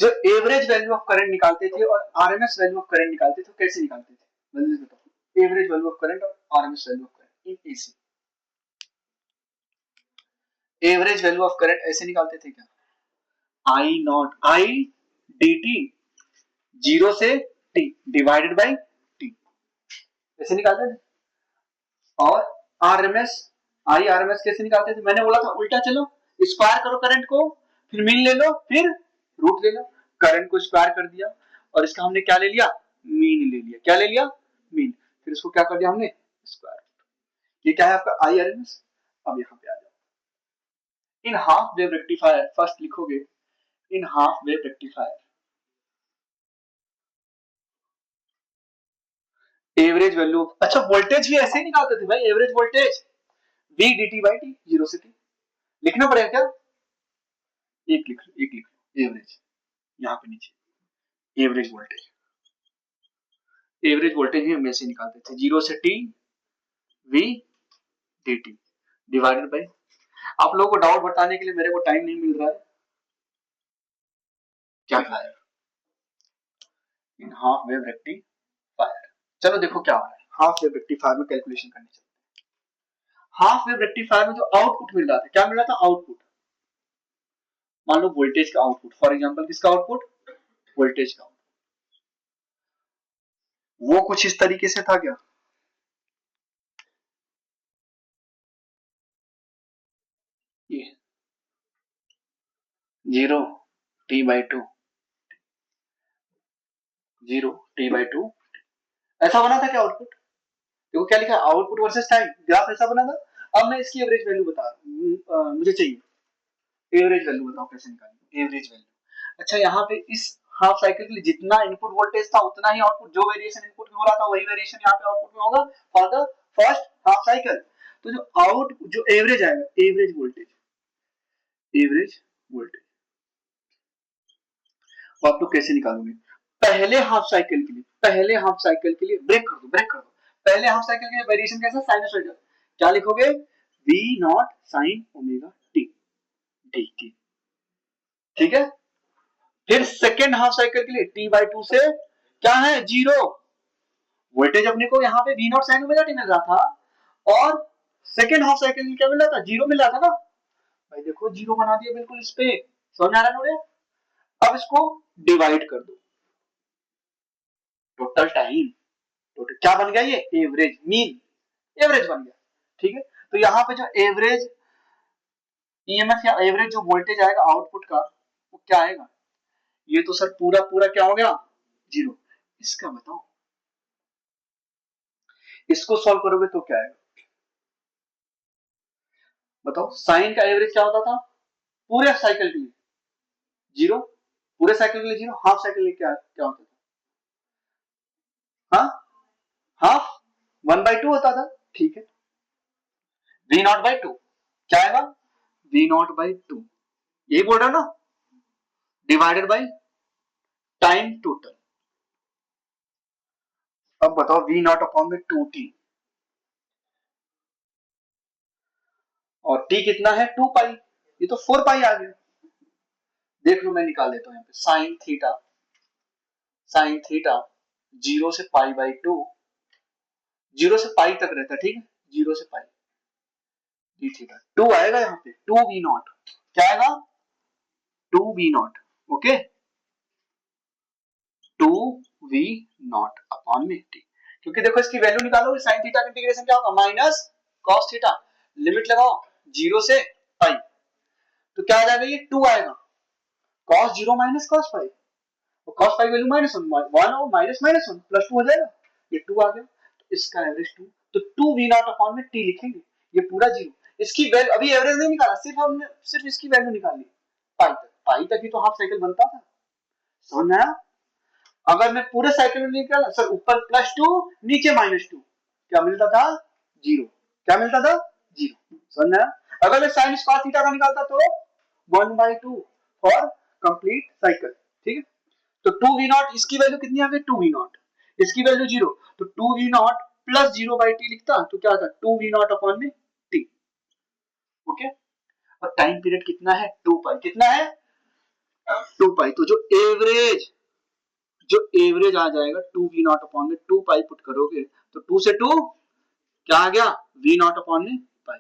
जो एवरेज वैल्यू ऑफ करंट निकालते थे और आरएमएस वैल्यू ऑफ करंट निकालते थे, कैसे निकालते थे? जल्दी बताओ, एवरेज वैल्यू ऑफ करंट और RMS value of current in AC. Average value of current ऐसे निकालते थे क्या? I naught I d T, zero से टी डिवाइडेड बाई टी, ऐसे निकालते थे। और आरएमएस, आई आरएमएस कैसे निकालते थे? मैंने बोला था उल्टा चलो, स्क्वायर करो करंट को, फिर मीन ले लो, फिर रूट ले लो। करंट को स्क्वायर कर दिया और इसका हमने क्या ले लिया? मीन ले लिया। क्या ले लिया? मीन। फिर इसको क्या कर दिया हमने? स्क्वायर। ये क्या है आपका आई आरएमएस। अब यहां पे आ जाओ, in half wave rectifier first लिखोगे, in half wave rectifier average value. अच्छा वोल्टेज भी ऐसे ही निकालते थे भाई, average voltage V dt by t, zero से t। लिखना पड़ेगा क्या? एक लिख लो एवरेज, यहाँ पे नीचे एवरेज वोल्टेज, एवरेज वोल्टेज ही हम ऐसे निकालते थे, जीरो से t V dt divided by. आप लोगों को डाउट बताने के लिए मेरे को टाइम नहीं मिल रहा है, क्या खाया? इन हाफ वेव रेक्टिफायर। चलो देखो क्या हो रहा है, हाफ वेव रेक्टिफायर में कैलकुलेशन करनी चाहिए। हाफ वेव रेक्टिफायर में जो आउटपुट मिल रहा था, क्या मिल रहा था आउटपुट, मान लो वोल्टेज का आउटपुट, फॉर एग्जांपल किसका आउटपुट, वोल्टेज का, वो कुछ इस तरीके से था क्या, ये 0t/2 0t/2 ऐसा बना था क्या आउटपुट, देखो क्या लिखा है, आउटपुट वर्सेस टाइम, ग्राफ ऐसा बना था। अब मैं इसकी एवरेज वैल्यू बता रहा हूं, मुझे चाहिए एवरेज वैल्यू, बताओ कैसे निकालेंगे एवरेज वैल्यू। अच्छा यहाँ पे इस हाफ साइकिल के लिए जितना इनपुट वोल्टेज था उतना ही आउटपुट, जो वेरिएशन इनपुट में हो रहा था वही वेरिएशन यहाँ पे आउटपुट में होगा for the first half cycle. तो जो आउट जो एवरेज आएगा, एवरेज वोल्टेज, एवरेज वोल्टेज वो आप लोग कैसे निकालोगे, पहले हाफ साइकिल के लिए, पहले हाफ साइकिल के लिए ब्रेक कर दो, ब्रेक कर दो, पहले हाफ साइकिल के लिए वेरिएशन कैसा, साइनसॉइडल, क्या लिखोगे, v naught sine omega T, dt, ठीक है। फिर सेकेंड हाफ साइकिल के लिए t/2 से क्या है, जीरो, वोल्टेज अपने को यहाँ पे v naught sine omega t मिल रहा था, और सेकेंड हाफ साइकिल में क्या मिल रहा था, जीरो मिल रहा था ना, भाई देखो जीरो बना दिया बिल्कुल इस पे, समझ आ रहा है। अब इसको डिवाइड कर दो, टोटल टाइम, टोटल क्या बन गया, ये एवरेज, मीन एवरेज बन गया, ठीक है। तो यहाँ पे जो एवरेज ईएमएफ या एवरेज जो वोल्टेज आएगा आउटपुट का, वो क्या आएगा, ये तो सर पूरा पूरा क्या हो गया, जीरो। इसका बताओ, इसको सॉल्व करोगे तो क्या आएगा, बताओ, साइन का एवरेज क्या होता था पूरे साइकिल के लिए, जीरो, पूरे साइकिल के लिए जीरो, हाफ साइकिल के लिए क्या क्या होता था, हाँ हाफ 1/2 होता था, ठीक है। v0/2 क्या आएगा, v0/2, यही बोल रहा ना, डिवाइडेड बाई टाइम टोटल। अब बताओ v0/2t, और t कितना है 2 पाई, ये तो 4 पाई आ गया, देख लो मैं निकाल देता हूं यहाँ पे, साइन थीटा 0 से π/2, 0 से π तक रहता है, ठीक है, 0 से π, डी थीटा 2 आएगा यहाँ पे, 2v0, क्या आएगा 2v0, ओके 2v0 अपॉन में टी, क्योंकि देखो इसकी वैल्यू निकालोगे, साइन थीटा का इंटीग्रेशन क्या होगा, माइनस कॉस थीटा, लिमिट लगाओ 0 से π, तो क्या आ जाएगा, ये 2 आएगा, कॉस 0 माइनस कॉस पाई, तो कॉस पाई वैल्यू -1 और -1 प्लस 2 हो जाएगा, ये 2 आ गया, तो इसका एवरेज 2, तो 2v0 अपॉन में t लिखेंगे, ये पूरा जीरो, इसकी वैल्यू अभी एवरेज नहीं निकाला, सिर्फ हमने सिर्फ इसकी वैल्यू निकाली, पाई तक ही तो हाफ साइकिल बनता था, समझ में आया। अगर मैं पूरे साइकिल में निकाला सर, ऊपर +2 नीचे -2, क्या मिलता था, जीरो, क्या मिलता था, जीरो, समझ में आया। अगर मैं साइन स्क्वायर थीटा का निकालता तो 1/2 फॉर कंप्लीट साइकिल, ठीक है। तो 2v0 इसकी वैल्यू कितनी आ गई, 2v0, इसकी वैल्यू जीरो, तो 2v0 प्लस 0/t लिखता तो क्या था, 2v0 अपॉन में t, ओके। और टाइम पीरियड कितना है, 2 पाई, कितना है 2 पाई, तो जो एवरेज आ जाएगा 2v0 अपॉन में 2 पाई पुट करोगे, तो 2 से 2 क्या आ गया, v0 अपॉन में पाई,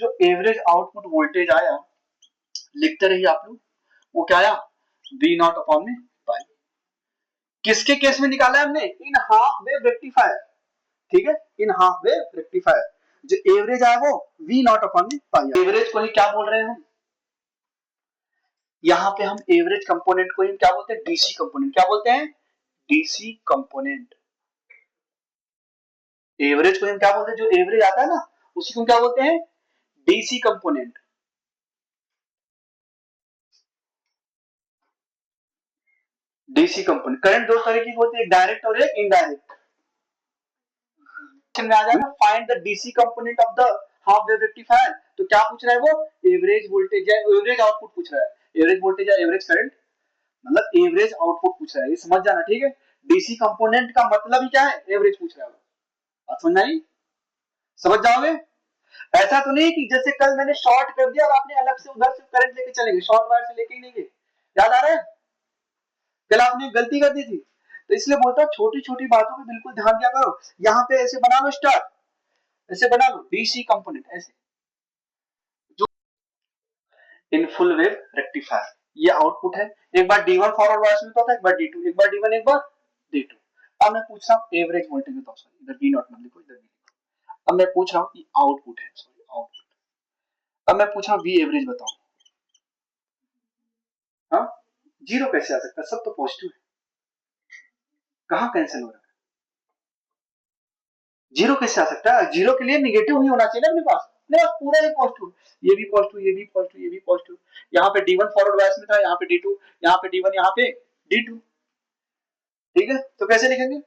जो एवरेज आउटपुट वोल्टेज आया, लिखते रहिए आप लोग, वो क्या आया, v0 अपॉन में पाई, किसके केस में निकाला है हमने, इन हाफ वेव रेक्टिफायर, ठीक है, इन हाफ वेव रेक्टिफायर, जो एवरेज आया वो v0 अपॉन में पाई, एवरेज को ही क्या बोल रहे हैं हम, यहाँ पे हम एवरेज कंपोनेंट को ही क्या बोलते हैं, डीसी कंपोनेंट, क्या बोलते हैं, डीसी कंपोनेंट, एवरेज को हम क्या बोलते हैं, जो एवरेज आता है ना उसी को क्या बोलते हैं, DC component, DC component. Current दो तरह की होती है, डायरेक्ट और एक इनडायरेक्ट, में आ जाएगा find the DC component of the half wave rectifier, तो क्या पूछ रहा है वो, एवरेज वोल्टेज या एवरेज आउटपुट पूछ रहा है, एवरेज वोल्टेज या एवरेज करंट, मतलब एवरेज आउटपुट पूछ रहा है, ये समझ जाना, ठीक है। डीसी कंपोनेंट का मतलब ही क्या है, एवरेज पूछ रहा है, बात समझ आई, समझ जाओगे। ऐसा तो नहीं कि जैसे कल मैंने शॉर्ट कर दिया और आपने अलग से उधर से करंट लेके चले गए, शॉर्ट वायर से लेके ही नहीं गए, याद आ रहा है, कल आपने गलती कर दी थी, तो इसलिए बोलता हूँ छोटी छोटी बातों पे बिल्कुल ध्यान दिया करो। यहाँ पे ऐसे बना लो स्टार, ऐसे बना लो डीसी कंपोनेंट ऐसे, जो इन फुल वेव रेक्टिफायर, ये आउटपुट है। एक बार D1 फॉरवर्ड बायस में होता है, एक बार D2, एक बार D1 एक बार D2। अब मैं पूछ रहा हूँ एवरेज वोल्टेज बताओ, सॉरी इधर V नॉट मत लिखो, इधर लिखो। अब मैं पूछ रहा हूँ कि आउटपुट है, सॉरी आउटपुट। अब मैं पूछ रहा हूँ V एवरेज बताओ। हाँ, जीरो कैसे आ सकता है, सब तो पॉजिटिव है, कहाँ कैंसिल हो रहा है, जीरो कैसे आ सकता है? जीरो के लिए निगेटिव ही होना चाहिए ना अपने पास, मेरे पास पूरा ही पॉजिटिव, ये भी पॉजिटिव, ये भी पॉजिटिव, ये भी पॉजिटिव। यहाँ पे D1 फॉरवर्ड बायस में था, यहाँ पे D2, यहाँ पे D1, यहाँ पे D2। ठीक है, तो कैसे लिखेंगे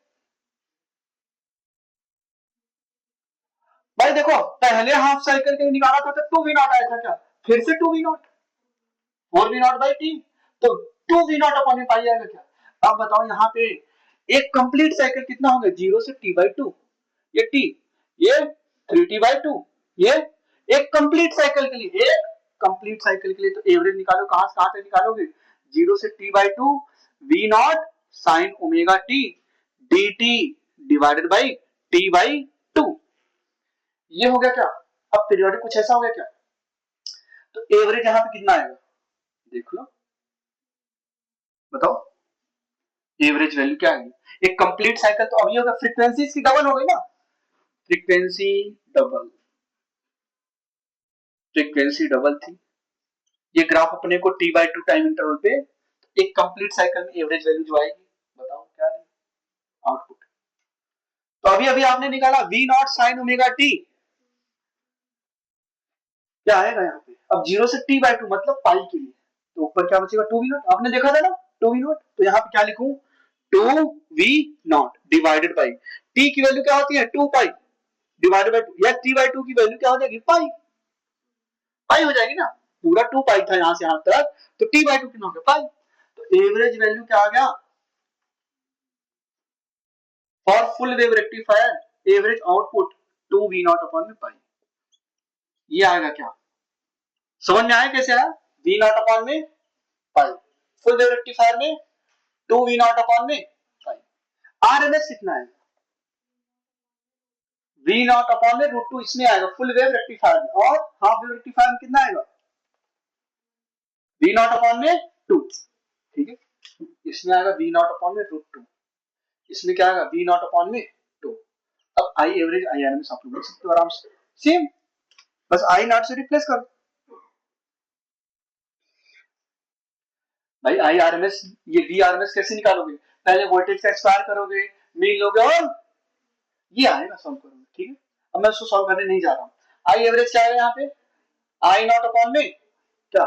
भाई? देखो पहले हाफ साइकिल के निकाला था तो 2V0 आया था, क्या फिर से 2V0, 4V0 बाई टी, तो 2V0 अपॉन में पाई आएगा क्या? अब बताओ यहाँ पे एक कंप्लीट साइकिल कितना होगा, 0 से T/2, ये T, ये 3T/2, ये एक कंप्लीट साइकिल के लिए, एक कंप्लीट साइकिल के लिए। तो एवरेज निकालो, कहां से निकालोगे, 0 से T/2 V0 sin omega T dt divided by T/2, ये हो गया क्या? अब पीरियोडिक कुछ ऐसा हो गया क्या? तो एवरेज यहां पे कितना आएगा देख लो, बताओ एवरेज वैल्यू क्या आएगी? एक कंप्लीट साइकिल तो अभी होगा, फ्रीक्वेंसी इसकी डबल हो गई ना, फ्रीक्वेंसी डबल, फ्रीक्वेंसी डबल थी। ये ग्राफ अपने को T/2 टाइम इंटरवल पे एक कंप्लीट साइकिल में एवरेज वैल्यू जो आएगी, बताओ क्या है आउटपुट? तो अभी अभी आपने निकाला V0 sin ओमेगा टी, क्या आएगा यहाँ पे? अब 0 से T/2 मतलब पाई के लिए, तो ऊपर क्या बचेगा 2V0, आपने देखा था ना 2V0, तो यहाँ पे क्या लिखूं 2V0 डिवाइडेड बाई T की वैल्यू क्या होती है 2 पाई डिवाइडेड बाई 2, या T/2 की वैल्यू क्या हो जाएगी पाई, पाई हो जाएगी ना, पूरा 2 पाई था यहां से यहां तक, तो T/2 कितना हो गया पाई। तो एवरेज वैल्यू क्या आ गया for full wave rectifier, average output 2V0 upon में पाई, ये आएगा क्या? समझ में आया कैसे आया? V0 अपॉन में पाई, फुल वेव रेक्टिफायर में 2V0 अपॉन में पाई। आरएमएस कितना है? V0 अपॉन में √2, इसमें आएगा फुल वेव रेक्टिफायर में, और हाफ वेव रेक्टिफायर में कितना आएगा V0 अपॉन में 2, ठीक है, इसमें आएगा V0 अपॉन में √2, इसमें क्या आएगा V0 अपॉन में 2। अब आई एवरेज आई आरएमएस आप लोग लिख सकते हो आराम से, सेम, बस आई नॉट से रिप्लेस कर। भाई आई आरएमएस, ये वी आरएमएस कैसे निकालोगे? पहले वोल्टेज का स्क्वायर करोगे, मीन लोगे, और ये आएगा सॉल्व करोगे, ठीक है। अब मैं उसको सॉल्व करने नहीं जा रहा हूँ। आई एवरेज क्या है यहाँ पे, आई नॉट अपॉन में क्या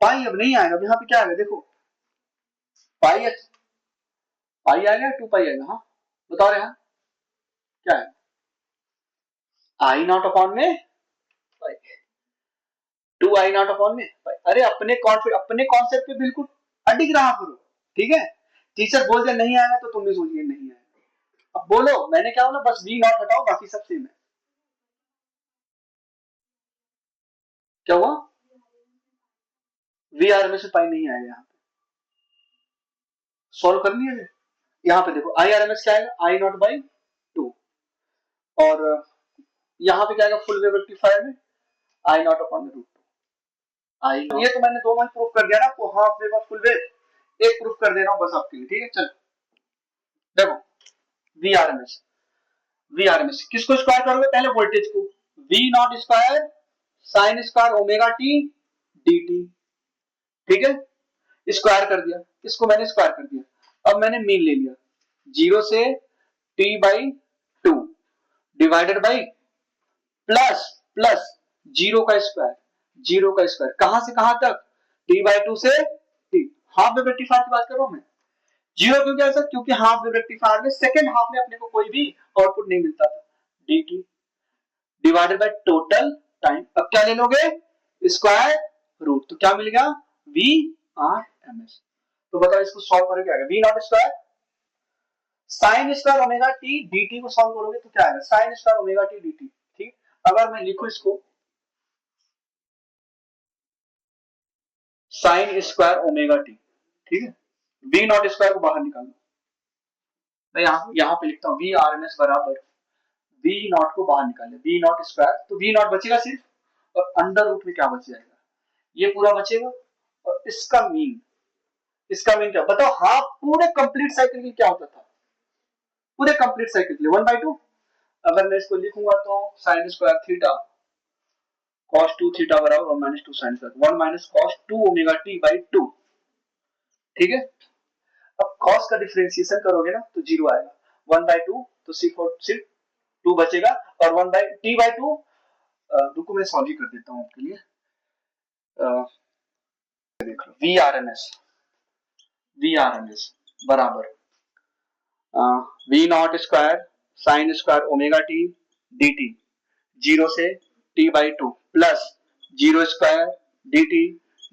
पाई, अब नहीं आएगा, अब यहाँ पे क्या आएगा देखो, पाई पाई आएगा 2 पाई आएगा, हाँ बताओ रहे हैं क्या है, आई नॉट अपॉन में पाई, 2I0 अपॉन में पाई। अरे अपने कॉन्सेप्ट पे बिल्कुल अडिग रहा करो, ठीक है। टीचर बोल दे नहीं आएगा तो तुम भी सोचिए नहीं आएगा, अब बोलो मैंने क्या बोला, बस V नॉट हटाओ बाकी सब सेम है। क्या हुआ? वी आरएमएस में पाई नहीं आएगा, यहाँ पे सॉल्व कर लिया। यहाँ पे देखो आई आरएमएस क्या आएगा, आई नॉट बाई 2, और यहाँ पे क्या आएगा फुल वेव रेक्टिफायर में आई नॉट अपॉन में √2 आई, ये तो मैंने दो प्रूफ कर दिया ना आपको, हाफ वेव और फुल वेव एक प्रूफ कर दे रहा हूँ बस आपके लिए, ठीक है। चलो देखो वी आरएमएस, वी आरएमएस किसको स्क्वायर करोगे, पहले वोल्टेज को, V naught square sine square omega T dt, ठीक है, स्क्वायर कर दिया, इसको मैंने स्क्वायर कर दिया। अब मैंने मीन ले लिया, 0 से T/2 divided by plus plus zero का स्क्वायर, जीरो का स्क्वायर कहां से कहां तक, T/2 से T, हाफ वेव रेक्टिफायर की बात कर रहा हूं मैं। जीरो क्यों, क्या सर, क्योंकि हाफ वेव रेक्टिफायर में सेकंड हाफ में अपने को कोई भी आउटपुट नहीं मिलता था, dt divided by total time. अब क्या ले लोगे स्क्वायर रूट, तो क्या मिल गया वी आर एम एस। तो बताओ इसको सॉल्व करोगे क्या आएगा, V naught square sine square omega T dt को सॉल्व करोगे तो क्या आएगा sine square omega T dt, ठीक। अगर मैं लिखूं इसको साइन स्क्वायर ओमेगा टी, ठीक है, वी नॉट स्क्वायर को बाहर निकालो, मैं यहाँ पे लिखता हूँ वी आर एन एस बराबर वी नॉट को बाहर निकाले, वी नॉट स्क्वायर, तो वी नॉट बचेगा सिर्फ, और अंडर रूट में क्या बच जाएगा, ये पूरा बचेगा, और इसका मीन क्या बताओ, हाफ पूरे कंप्लीट साइकिल के लिए क्या होता था, पूरे कंप्लीट साइकिल के लिए 1/2, अगर मैं इसको लिखूंगा तो sine square theta cos 2 theta बराबर 1 minus 2 sine square 1 minus cos 2 omega t by 2, ठीक है। अब cos का डिफरेंशिएशन करोगे ना तो जीरो आएगा, 1/2 तो सिर्फ 2 बचेगा, और 1/t/2, रुको मैं सॉल्व कर देता हूं आपके लिए, देख लो वी आर एन एस बराबर V naught square sine square omega T D T, zero से t/2 plus zero square D T,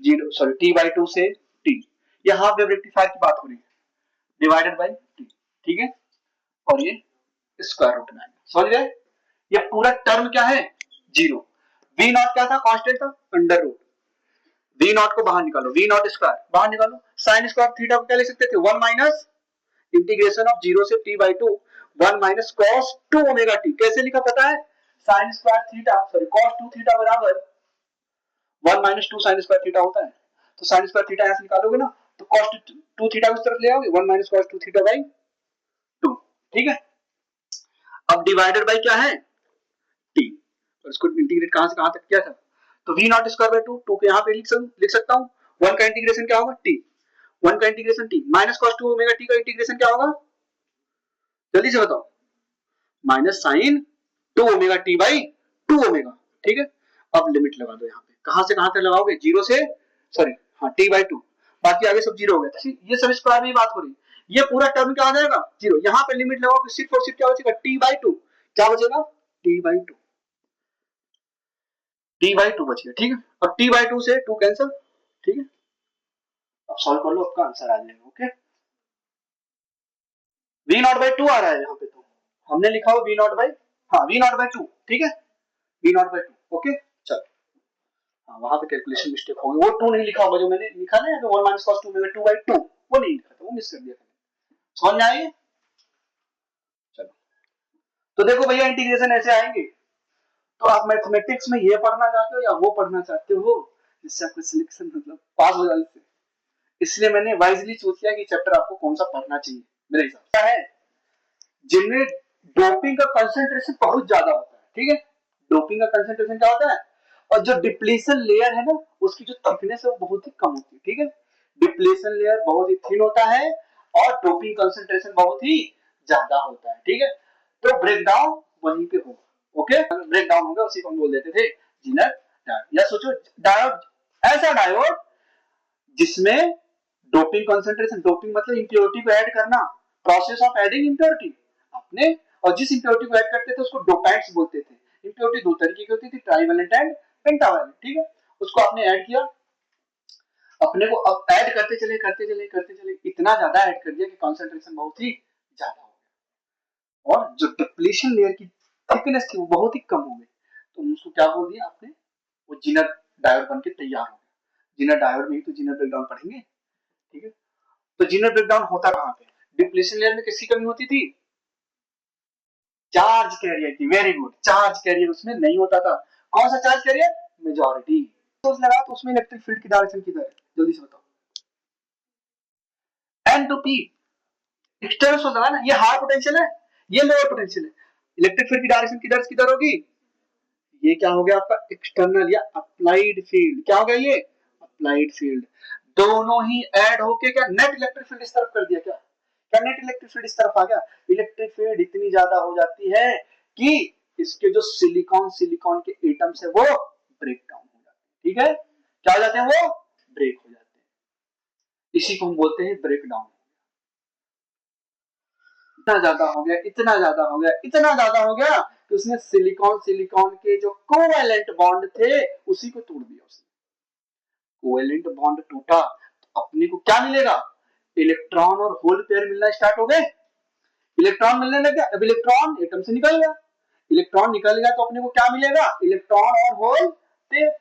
zero sorry t/2 से t, यहाँ पे रेक्टिफायर की बात हो रही है, डिवाइडेड बाई t, ठीक है, और ये स्क्वायर रूट में आएगा, समझ गए, ये पूरा टर्म क्या है, जीरो, वी नॉट क्या था, कांस्टेंट था, अंडर रूट, वी नॉट को बाहर निकालो, वी नॉट स्क्वायर बाहर निकालो, साइन स्क्वायर थीटा को क्या लिख सकते थे, 1 माइनस इंटीग्रेशन ऑफ जीरो से t/2 1 minus cos 2 omega t, कैसे लिखा पता है, sine square theta sorry cos 2 theta बराबर 1 माइनस 2 साइन स्क्वायर थीटा होता है, तो साइन स्क्वायर थीटा यहां से निकालोगे ना तो cos 2 थीटा उस तरफ ले आओगे, 1 माइनस cos 2 थीटा बाई 2, ठीक है। अब डिवाइडेड बाई क्या है t, और इसको इंटीग्रेट कहां से कहां तक किया था, तो v नॉट स्क्वायर बाई 2, 2 को यहां पे लिख सकता हूं, 1 का इंटीग्रेशन क्या होगा t, 1 का integration t minus cos 2 omega t का इंटीग्रेशन क्या होगा, जल्दी से बताओ, minus sine 2 omega t by 2 omega, ठीक है। अब लिमिट लगा दो यहाँ पे, कहां से कहां तक लगाओगे, जीरो से सॉरी हाँ t/2, बाकी आगे सब जीरो हो गया, ये सब स्क्वायर में बात हो रही है, ये पूरा टर्म क्या आ जाएगा जीरो, यहाँ पे लिमिट लगाओगे सिर्फ और सिर्फ क्या बचेगा t/2, क्या बचेगा t/2, t/2 बचेगा, ठीक है, और t/2 से 2 कैंसिल, ठीक है, अब सॉल्व कर लो, आपका आंसर आ जाएगा, ओके। v नॉट बाई 2 आ रहा है यहाँ पे, तो हमने लिखा हो v नॉट बाई, हाँ v नॉट बाई 2, ठीक है, v नॉट बाई 2, ओके, चलो, हाँ वहां पे कैलकुलेशन मिस्टेक हो गई, वो 2 नहीं लिखा होगा जो मैंने लिखा ना, 1 माइनस cos 2 में 2/2 वो नहीं लिखा था, वो मिस कर दिया, समझ में आई, चलो, तो देखो भैया इंटीग्रेशन ऐसे आएंगे, तो आप मैथमेटिक्स में ये पढ़ना चाहते हो या वो पढ़ना चाहते हो जिससे आपका सिलेक्शन मतलब पास हो जाए, इसलिए मैंने वाइजली सोच लिया कि चैप्टर आपको कौन सा पढ़ना चाहिए, मेरे हिसाब से है जिनमें डोपिंग का कंसंट्रेशन बहुत ज्यादा होता है, ठीक है, डोपिंग का कंसंट्रेशन क्या होता है, और जो डिप्लीशन लेयर है ना उसकी जो थिकनेस है वो बहुत ही कम होती है, ठीक है, डिप्लीशन लेयर बहुत ही थिन होता है और डोपिंग कंसंट्रेशन बहुत ही ज्यादा होता है, ठीक है, तो ब्रेकडाउन वहीं पे होगा, ओके, ब्रेकडाउन होगा उसी को हम बोल देते थे जीनर डायोड, या सोचो डायोड, ऐसा डायोड जिसमें डोपिंग कंसंट्रेशन, डोपिंग मतलब इंप्योरिटी को ऐड करना, प्रोसेस ऑफ एडिंग इंप्योरिटी आपने, और जिस इंप्योरिटी को ऐड करते थे उसको डोपेंट्स बोलते थे, इंप्योरिटी दो तरीके की होती थी, ट्राइवेलेंट एंड पेंटावेलेंट, ठीक है, उसको आपने ऐड किया, अपने को अब ऐड करते चले इतना ज्यादा ऐड कर दिया कि कंसंट्रेशन बहुत ही ज्यादा हो गया, और जो डिप्लीशन लेयर की थिकनेस थी वो बहुत ही कम हो गई, तो उसको क्या बोल दिया आपने, वो जिनर डायोड बन के तैयार हो गया, जिनर डायोड में ही तो जिनर ब्रेकडाउन पढ़ेंगे, ठीक है, तो जिनर ब्रेकडाउन होता कहां पे, डिप्लीशन लेयर में किसकी कमी होती थी, चार्ज कैरियर की, वेरी गुड, चार्ज कैरियर उसमें नहीं होता था, कौन सा चार्ज कैरियर, मेजॉरिटी, तो लगा तो उसमें इलेक्ट्रिक फील्ड की डायरेक्शन किधर है, जल्दी से बताओ, N to P, external source लगा ना, ये हाई पोटेंशियल है, ये लोअर पोटेंशियल है, इलेक्ट्रिक फील्ड की डायरेक्शन किधर होगी, ये क्या हो गया आपका एक्सटर्नल या अप्लाइड फील्ड, क्या हो गया ये अप्लाइड फील्ड, दोनों ही ऐड होके क्या नेट इलेक्ट्रिक फील्ड इस तरफ कर दिया, क्या नेट इलेक्ट्रिक फील्ड इस तरफ आ गया, इलेक्ट्रिक फील्ड इतनी ज्यादा हो जाती है कि इसके जो सिलिकॉन के एटम्स है वो ब्रेक डाउन हो जाते हैं, ठीक है, क्या हो जाते हैं वो ब्रेक हो जाते हैं, इसी को हम बोलते हैं ब्रेक डाउन, इतना ज्यादा हो गया कि उसने सिलिकॉन के जो कोवैलेंट बॉन्ड थे उसी को तोड़ दिया, उसने कोवैलेंट बॉन्ड टूटा तो अपने को क्या मिलेगा, इलेक्ट्रॉन और होल पेयर मिलना स्टार्ट हो गए, इलेक्ट्रॉन मिलने लग गया, अब इलेक्ट्रॉन एटम से निकल गया, इलेक्ट्रॉन निकल गया तो अपने को क्या मिलेगा, इलेक्ट्रॉन और hole pair,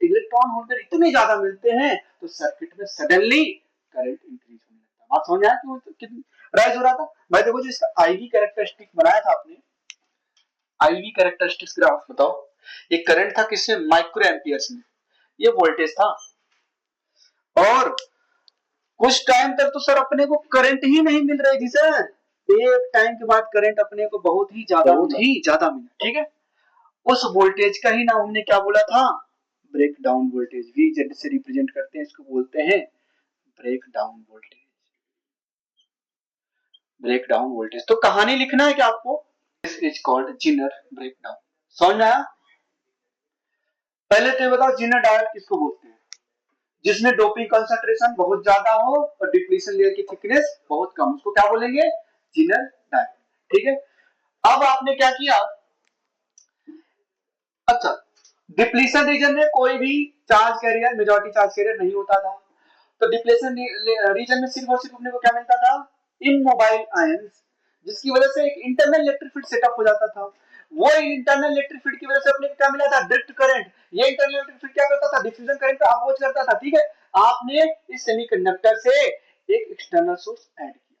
electron hole pair इतने ज्यादा मिलते हैं तो सर्किट में सडनली करंट इंक्रीज होने लगता बात समझ में आया कितनी राइज हो रहा था भाई। देखो जो इसका आईवी कैरेक्टरिस्टिक बनाया था आपने, आईवी कैरेक्टरिस्टिक्स ग्राफ बताओ, ये करंट था किसमें, माइक्रो एम्पियर्स में, ये वोल्टेज था। और कुछ टाइम तक तो सर अपने को करंट ही नहीं मिल रही थी सर, एक टाइम के बाद करंट अपने को बहुत ही ज्यादा मिला, ठीक है। उस वोल्टेज का ही नाम हमने क्या बोला था, breakdown voltage, V Z से रिप्रेजेंट करते हैं, इसको बोलते हैं breakdown voltage, breakdown voltage. तो कहानी लिखना है क्या आपको, this is called Zener breakdown. समझ में आया? पहले तो बताओ जीनर डायोड किसको बोलते हैं, जिसमें डोपिंग कंसंट्रेशन बहुत ज्यादा हो और डिप्लीशन लेयर की थिकनेस बहुत कम, उसको क्या बोलेंगे, जीनर डायोड, ठीक है। अब आपने क्या किया, अच्छा डिप्लीशन रीजन में कोई भी charge carrier, majority charge carrier नहीं होता था, तो डिप्लीशन रीजन में सिर्फ और सिर्फ अपने को क्या मिलता था, इमोबाइल आयंस, जिसकी वजह से एक इंटरनल इलेक्ट्रिक फील्ड सेटअप हो जाता था। वो इंटरनल इलेक्ट्रिक फील्ड की वजह से अपने को क्या मिला था, ड्रिफ्ट करंट। ये इंटरनल इलेक्ट्रिक फील्ड क्या करता था, डिफ्यूजन करंट का अपोज करता था, ठीक है। आपने इस सेमीकंडक्टर से एक एक्सटर्नल सोर्स ऐड किया,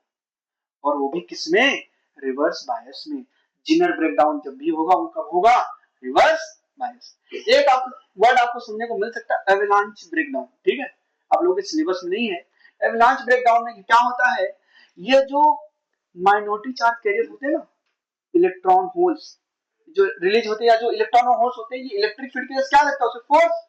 और वो भी किसमें, रिवर्स बायस में। जीनर ब्रेकडाउन जब भी होगा वो कब होगा, रिवर्स बायस। एक आप वर्ड आपको सुनने को मिल सकता है, एवलांच ब्रेकडाउन, ठीक है, आप लोगों के सिलेबस में नहीं है। एवलांच ब्रेकडाउन में क्या होता है, ये जो माइनॉरिटी चार्ज कैरियर होते हैं ना, इलेक्ट्रॉन होल्स जो रिलीज होते हैं, या जो इलेक्ट्रॉन और होल्स होते हैं, ये इलेक्ट्रिक फील्ड की वजह से क्या लगता है, उसमें फोर्स,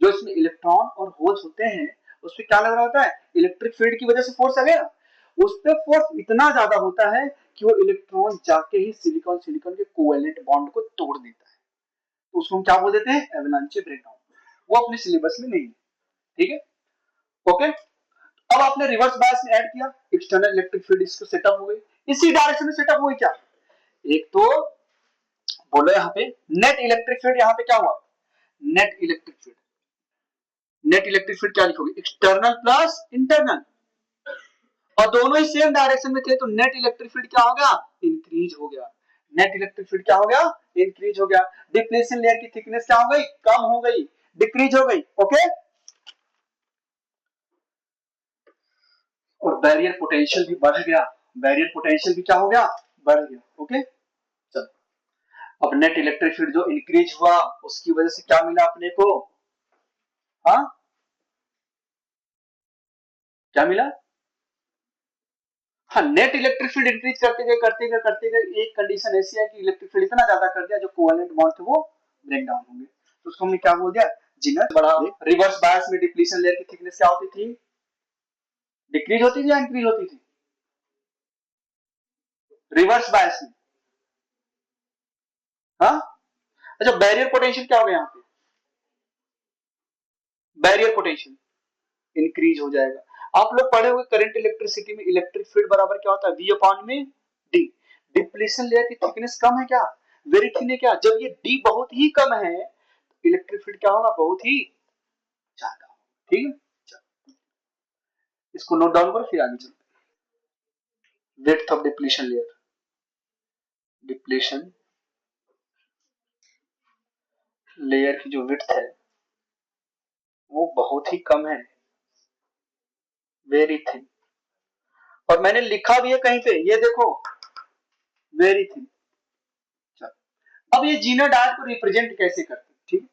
जो इसमें इलेक्ट्रॉन और होल्स होते हैं उस पर क्या लग रहा होता है, इलेक्ट्रिक फील्ड की वजह से फोर्स लगेगा। उस पर फोर्स इतना ज्यादा होता है कि वो इलेक्ट्रॉन जाके ही सिलिकॉन सिलिकॉन के कोवेलेंट बॉन्ड को तोड़ देता है, तो उसको हम क्या बोल देते हैं, एवलांचे ब्रेकडाउन। वो अपने सिलेबस में नहीं है, ठीक है, ओके। अब आपने रिवर्स बायस में ऐड किया, एक्सटर्नल इलेक्ट्रिक फील्ड इसको सेटअप हो गई, इसी डायरेक्शन में सेटअप हुई क्या, एक तो बोलो यहाँ पे नेट इलेक्ट्रिक फील्ड, यहाँ पे क्या हुआ, net electric field, net electric field क्या लिखोगे, एक्सटर्नल प्लस इंटरनल, और दोनों ही सेम डायरेक्शन में थे, तो नेट इलेक्ट्रिक फील्ड क्या हो गया, इंक्रीज हो गया। नेट इलेक्ट्रिक फील्ड क्या हो गया, इंक्रीज हो गया। डिप्लीशन लेयर की थिकनेस क्या हो गई, कम हो गई, डिक्रीज हो गई, ओके। और बैरियर पोटेंशियल भी बढ़ गया, बैरियर पोटेंशियल भी क्या हो गया, बढ़ गया, ओके। चलो अब नेट इलेक्ट्रिक फील्ड जो इंक्रीज हुआ उसकी वजह से क्या मिला अपने को, हाँ क्या मिला, हाँ नेट इलेक्ट्रिक फील्ड इंक्रीज करते गए एक कंडीशन ऐसी है कि इलेक्ट्रिक फील्ड इतना ज्यादा कर दिया जो कोवेलेंट बॉन्ड थे वो ब्रेक डाउन होंगे, तो उसको हमने क्या बोल दिया, जीनर बढ़ा। रिवर्स बायस में डिप्लीशन लेयर की थिकनेस क्या होती थी, डिक्रीज होती थी या इंक्रीज होती थी, रिवर्स बायस में, हाँ। अच्छा बैरियर पोटेंशियल क्या हो गया, यहाँ पे बैरियर पोटेंशियल इंक्रीज हो जाएगा। आप लोग पढ़े हुए करंट इलेक्ट्रिसिटी में इलेक्ट्रिक फील्ड बराबर क्या होता है, वी अपॉन में डी। डिप्लीशन लेयर की थिकनेस कम है क्या, वेरी थिन है क्या, जब ये डी बहुत ही कम है इलेक्ट्रिक फील्ड क्या होगा, बहुत ही ज्यादा, ठीक है। इसको नोट डाउन करो फिर आगे चलते हैं। Width of depletion layer, depletion layer की जो विड्थ है वो बहुत ही कम है, वेरी थिन, और मैंने लिखा भी है कहीं पे, ये देखो वेरी थिन। अब ये जीनर डायोड को रिप्रेजेंट कैसे करते हैं, ठीक है।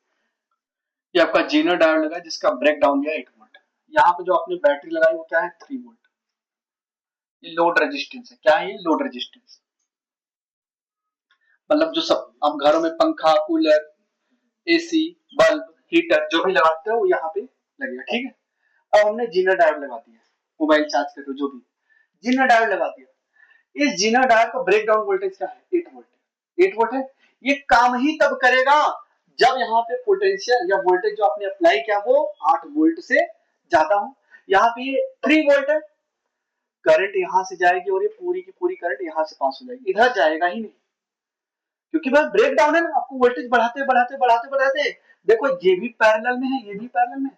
ये आपका जीनर डायोड लगा जिसका ब्रेक डाउन दिया 8 वोल्ट, यहाँ पे जो आपने बैटरी लगाई वो क्या है 3 वोल्ट, ये लोड रेजिस्टेंस है, क्या है ये लोड रेजिस्टेंस, मतलब जो सब आप घरों में पंखा कूलर एसी बल्ब हीटर जो भी लगाते हो वो यहाँ पे लगेगा, ठीक है। अब हमने जीनर डायोड लगा दिया, मोबाइल चार्ज करते हो जो भी, जीनर डायोड लगा दिया। इस जीनर डायोड का ब्रेक डाउन वोल्टेज क्या है, 8 वोल्ट, 8 वोल्ट है। ये काम ही तब करेगा जब यहाँ पे पोटेंशियल या वोल्टेज जो आपने अप्लाई किया वो 8 वोल्ट से ज्यादा हो। यहाँ पे ये 3 वोल्ट है, करंट यहां से जाएगी और ये पूरी की पूरी करंट यहां से पास हो जाएगी, इधर जाएगा ही नहीं, क्योंकि बस ब्रेक डाउन है ना, आपको वोल्टेज बढ़ाते बढ़ाते बढ़ाते बढ़ाते, देखो ये भी पैरेलल में है, ये भी पैरेलल में है,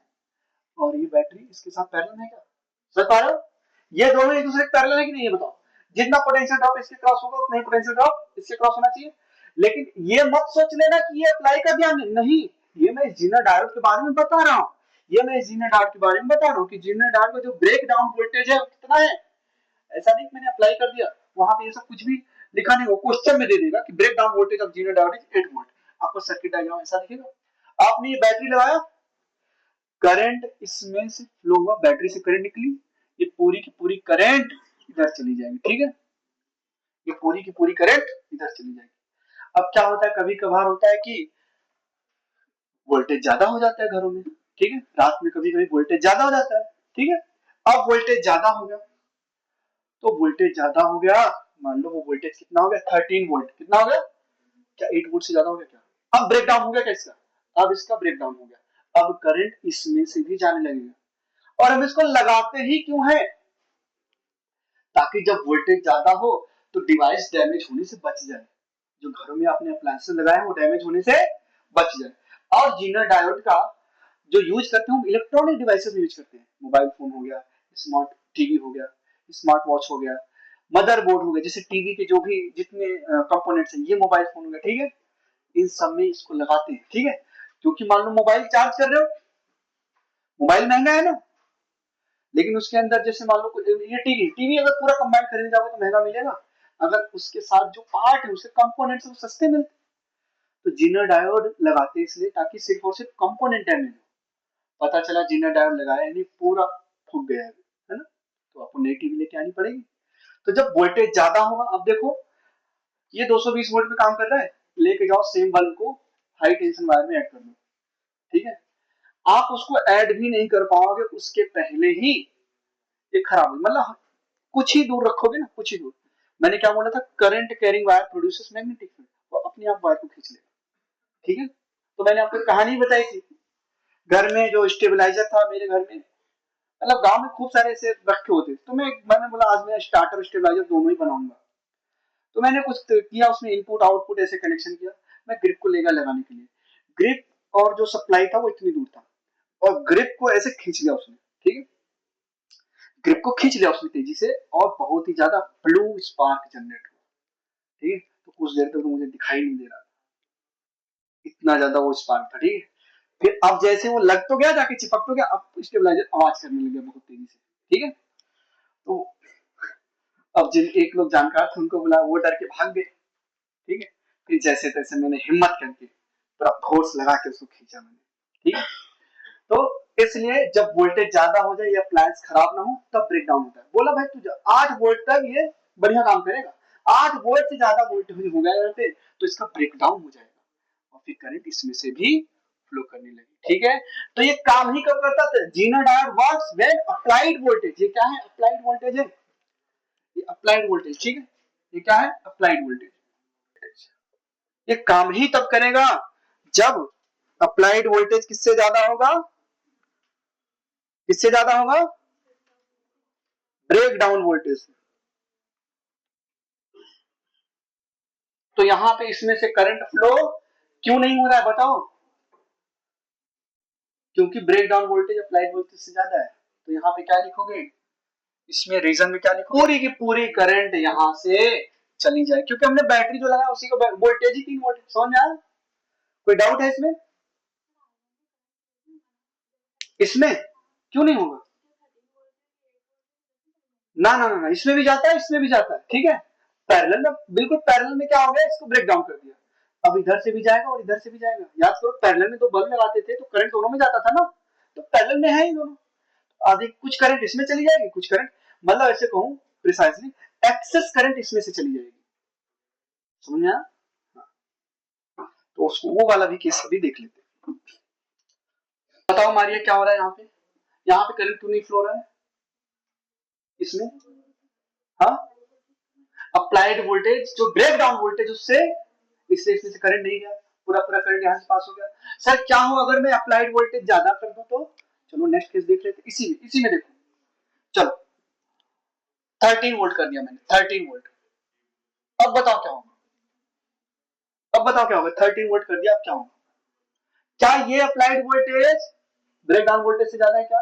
और ये बैटरी इसके साथ पैरेलल में है क्या, समझ पा रहे हो, ये दोनों एक दूसरे के पैरेलल है कि नहीं, ये बताओ। जितना पोटेंशियल ड्रॉप इसके क्रॉस होगा उतना ही पोटेंशियल ड्रॉप इसके क्रॉस होना चाहिए। लेकिन ये मत सोच लेना कि ये अप्लाई कर दिया, नहीं, ये मैं जीनर डायोड के बारे में बता रहा हूं, ये मैं जीना डायोड के बारे में बता रहा हूँ कि जीना डायोड का जो ब्रेक डाउन वोल्टेज है वो कितना है। ऐसा नहीं मैंने अप्लाई कर दिया वहां पे ये सब कुछ भी लिखा नहीं, वो क्वेश्चन में दे देगा कि breakdown voltage of Zener diode is 8 volt. आपको सर्किट डायग्राम ऐसा दिखेगा। आपने ये बैटरी लगाया, करंट इसमें से फ्लो हुआ, बैटरी से करंट निकली, ये पूरी की पूरी करंट इधर चली जाएगी, ठीक है, ये पूरी की पूरी करंट इधर चली जाएगी। अब क्या होता है, कभी कभार होता है कि वोल्टेज ज्यादा हो जाता है घरों में, ठीक है, रात में कभी कभी वोल्टेज ज्यादा हो जाता है, ठीक है। अब वोल्टेज ज्यादा हो गया, तो वोल्टेज ज्यादा हो गया, मान लो वो वोल्टेज कितना हो गया 13 वोल्ट, कितना हो गया, क्या 8 वोल्ट से ज्यादा हो गया क्या। अब ब्रेकडाउन हो गया क्या इसका, अब इसका ब्रेकडाउन हो गया, अब करंट इसमें से भी जाने लगेगा। और हम इसको लगाते ही क्यों है, ताकि जब वोल्टेज ज्यादा हो तो डिवाइस डैमेज होने से बच जाए, जो घरों में आपने अप्लायंसेस लगाए हैं वो डैमेज होने से बच जाए। और जीना डायोड का जो यूज करते हैं हम इलेक्ट्रॉनिक डिवाइसेस में यूज करते हैं, मोबाइल फोन हो गया, स्मार्ट टीवी हो गया, स्मार्ट वॉच हो गया, मदरबोर्ड हो गया, जैसे टीवी के जो भी जितने कंपोनेंट्स हैं, ये मोबाइल फोन हो गया, ठीक है, इन सब में इसको लगाते हैं, ठीक है। क्योंकि मान लो मोबाइल चार्ज कर रहे हो, मोबाइल महंगा है ना, लेकिन उसके अंदर जैसे मान लो ये टीवी टीवी अगर पूरा कंबाइन खरीदने जाओगे तो महंगा मिलेगा, अगर उसके साथ जो पार्ट है उसके कंपोनेंट्स वो सस्ते मिलते। तो जीना डायोड लगाते इसलिए ताकि सिर्फ और सिर्फ कंपोनेंट डैमेज हो, पता चला जीना डायोड लगाया यानी पूरा फूक गया है ना, तो आपको नई टीवी लेके आनी पड़ेगी। तो जब वोल्टेज ज्यादा होगा, अब देखो ये 220 वोल्ट पे काम कर रहा है, लेके जाओ सेम बल्ब को हाई टेंशन वायर में ऐड कर दो, ठीक है, आप उसको ऐड भी नहीं कर पाओगे उसके पहले ही ये खराब हो, मतलब कुछ ही दूर रखोगे ना, कुछ ही दूर, मैंने क्या बोला था, current carrying wire produces magnetic field, वो अपने आप वायर को खींच लेगा, ठीक है। तो मैंने आपको कहानी बताई थी, घर में जो स्टेबलाइजर था मेरे घर में, मतलब गांव में खूब सारे ऐसे रखे होते, तो मैंने बोला आज मैं स्टार्टर और स्टेबलाइजर दोनों ही बनाऊंगा। तो मैंने कुछ किया उसमें, इनपुट आउटपुट ऐसे कनेक्शन किया, मैं ग्रिप को लेगा लगाने के लिए, ग्रिप और जो सप्लाई था वो इतनी दूर था, और ग्रिप को ऐसे खींच लिया उसने, ठीक है, ग्रिप को खींच लिया उसने तेजी से, और बहुत ही ज्यादा ब्लू स्पार्क जनरेट हुआ, ठीक है, तो कुछ देर तक तो मुझे दिखाई नहीं दे रहा, इतना ज्यादा वो स्पार्क था, ठीक है। फिर अब जैसे वो लग तो गया, जाके चिपक तो गया, अब स्टेबलाइजर आवाज करने लग गया बहुत तेजी से, ठीक है। तो अब जिन एक लोग जानकार थे उनको बोला, वो डर के भाग गए, ठीक है। फिर जैसे तैसे मैंने हिम्मत करके पूरा फोर्स लगा के उसको खींचा मैंने, ठीक है। तो इसलिए जब वोल्टेज ज्यादा हो जाए या अप्लायंस खराब ना हो तब ब्रेक डाउन होता है। बोला भाई तुझे 8 वोल्ट तक ये बढ़िया काम करेगा, 8 वोल्ट से ज्यादा वोल्टेज हो गया पे तो इसका ब्रेक डाउन हो जाएगा और फिर करंट इसमें से भी फ्लो करने लगी, ठीक है। तो ये काम ही कब करता था, Zener diode works when applied voltage, ये क्या है, अप्लाइड वोल्टेज है, ये अप्लाइड वोल्टेज, ठीक है, ये क्या है, अप्लाइड वोल्टेज। ये काम ही तब करेगा जब अप्लाइड वोल्टेज किससे ज्यादा होगा, किससे ज्यादा होगा, ब्रेक डाउन वोल्टेज से। तो यहां पे इसमें से करंट फ्लो क्यों नहीं हो रहा है बताओ, क्योंकि breakdown voltage applied voltage से ज्यादा है। तो यहाँ पे क्या लिखोगे, इसमें रीजन में क्या लिखोगे, पूरी की पूरी करंट यहां से चली जाए, क्योंकि हमने बैटरी जो लगाया उसी का वोल्टेज ही 3 वोल्ट, समझ में आया, कोई डाउट है इसमें, इसमें क्यों नहीं होगा, ना ना ना, इसमें भी जाता है इसमें भी जाता है, ठीक है, पैरेलल में, बिल्कुल पैरेलल में क्या हो गया, इसको ब्रेक डाउन कर दिया, अब इधर से भी जाएगा और इधर से भी जाएगा। याद करो पैरेलल में दो बल्ब लगाते थे तो करंट दोनों में जाता था ना, तो पैरेलल में है ही दोनों, आधी कुछ करंट इसमें चली जाएगी, कुछ करंट, मतलब ऐसे कहूं प्रिसाइजली, एक्सेस करंट इसमें से चली जाएगी, समझ में आया। तो उसको वो वाला भी केस अभी देख लेते हैं। बताओ मारिया क्या हो रहा है यहाँ पे, यहाँ पे करंट क्यों नहीं फ्लो हो रहा है इसमें, हाँ, अप्लाइड वोल्टेज जो ब्रेक डाउन वोल्टेज उससे, इसलिए इसमें से करंट नहीं गया, पूरा पूरा करंट यहाँ से पास हो गया। सर क्या हो अगर मैं अप्लाइड वोल्टेज ज्यादा कर दूं तो, चलो नेक्स्ट केस देख लेते, इसी में देखो, चलो 13 वोल्ट कर दिया मैंने, 13 वोल्ट, अब बताओ क्या होगा, अब बताओ क्या होगा, 13 वोल्ट कर दिया, अब क्या होगा, क्या ये applied voltage breakdown voltage से ज्यादा है क्या,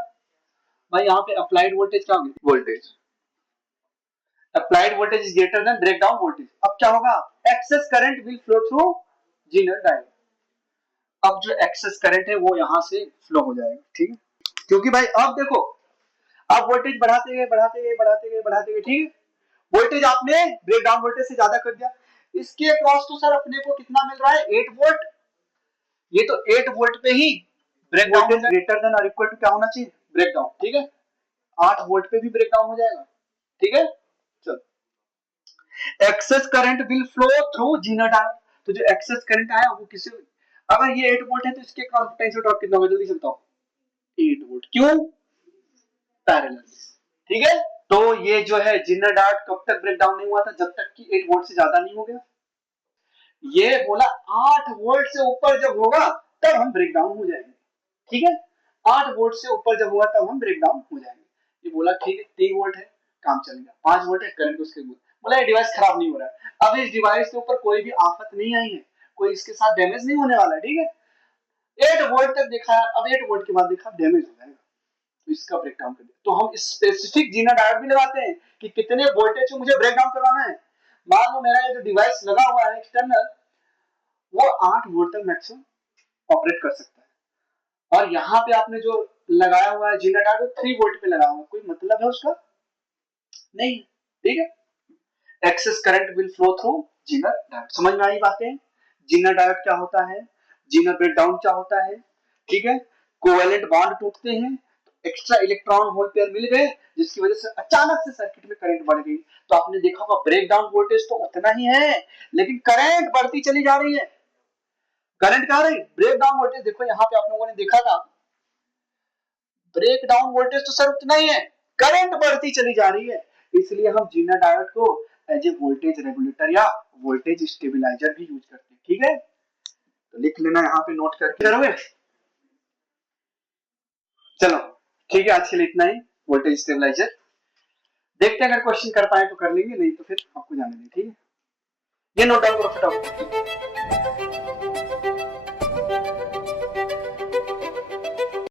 भाई यहाँ पे अप्लाइड वोल्टेज क्या होगी, voltage applied voltage is greater than breakdown voltage, अब क्या होगा, excess current will flow through Zener diode, अब जो एक्सेस करंट है वो यहां से फ्लो हो जाएगा, ठीक है। क्योंकि भाई अब देखो, आप वोल्टेज बढ़ाते गए बढ़ाते गए बढ़ाते गए बढ़ाते गए, ठीक है, वोल्टेज आपने ब्रेक डाउन वोल्टेज से ज्यादा कर दिया, इसके अक्रॉस तो सर अपने को कितना मिल रहा है, 8 वोल्ट। ये तो 8 वोल्ट पे ही ब्रेक डाउन ग्रेटर देन और इक्वल टू क्या होना चाहिए, ब्रेक डाउन, ठीक है, 8 वोल्ट पे भी ब्रेक डाउन हो जाएगा, ठीक है। चलो, excess current will flow through Zener diode, तो जो एक्सेस करंट आया वो किसे, अगर ये 8 वोल्ट है तो इसके अक्रॉस पोटेंशियल ड्रॉप कितना होगा, जल्दी से बताओ, 8 वोल्ट, क्यों, पैरेलल, ठीक है। तो ये जो है जिनर डायोड कब तक ब्रेक डाउन नहीं हुआ था, जब तक कि 8 वोल्ट से ज्यादा नहीं हो गया। ये बोला 8 वोल्ट से ऊपर जब होगा तब हम ब्रेक डाउन हो जाएंगे, ठीक है, 8 वोल्ट से ऊपर जब होगा तब हम ब्रेक डाउन हो जाएंगे। ये बोला ठीक है, 3 वोल्ट है, काम चल गया, 5 वोल्ट है, करंट उसके बोला ये डिवाइस खराब नहीं हो रहा है, अब इस डिवाइस के ऊपर कोई भी आफत नहीं आई है, कोई इसके साथ डैमेज नहीं होने वाला है, ठीक है, 8 वोल्ट तक देखा, अब 8 वोल्ट के बाद देखा डैमेज हो जाएगा, तो इसका ब्रेक डाउन कर दिया। तो हम स्पेसिफिक जीना डायोड भी लगाते हैं कि कितने वोल्टेज को मुझे ब्रेक डाउन करवाना है। मान लो मेरा ये जो डिवाइस लगा हुआ है एक्सटर्नल, वो 8 वोल्ट तक मैक्सिमम ऑपरेट कर सकता है, और यहाँ पे आपने जो लगाया हुआ है जीना डायोड 3 वोल्ट पे लगा हुआ है, कोई मतलब है उसका नहीं, ठीक है। Excess current will flow through Zener diode, समझ में आई बातें, जीनर डायोड क्या होता है, जीनर ब्रेकडाउन क्या होता है, ठीक है, कोवेलेंट बॉन्ड टूटते हैं, एक्स्ट्रा इलेक्ट्रॉन होल पेयर मिल गए, जिसकी वजह से अचानक से सर्किट में करंट बढ़ गई, तो आपने देखा होगा ब्रेक डाउन वोल्टेज तो उतना ही है, लेकिन करंट बढ़ती चली जा रही है, करंट क्या रही, ब्रेक डाउन वोल्टेज देखो यहाँ पे आप लोगों ने देखा था, ब्रेक डाउन वोल्टेज तो सर उतना ही है, करंट बढ़ती चली जा रही है, इसलिए हम जीना डायोड को एज ए वोल्टेज रेगुलेटर या वोल्टेज स्टेबलाइजर भी यूज करते हैं, ठीक है, तो लिख लेना यहाँ पे, नोट करके करोगे। चलो ठीक है, आज के लिए इतना ही, वोल्टेज स्टेबलाइजर, देखते हैं अगर क्वेश्चन कर पाए तो कर लेंगे, नहीं तो फिर आपको जाने दें, ठीक है, ये नोट डाउन करो फटाफट।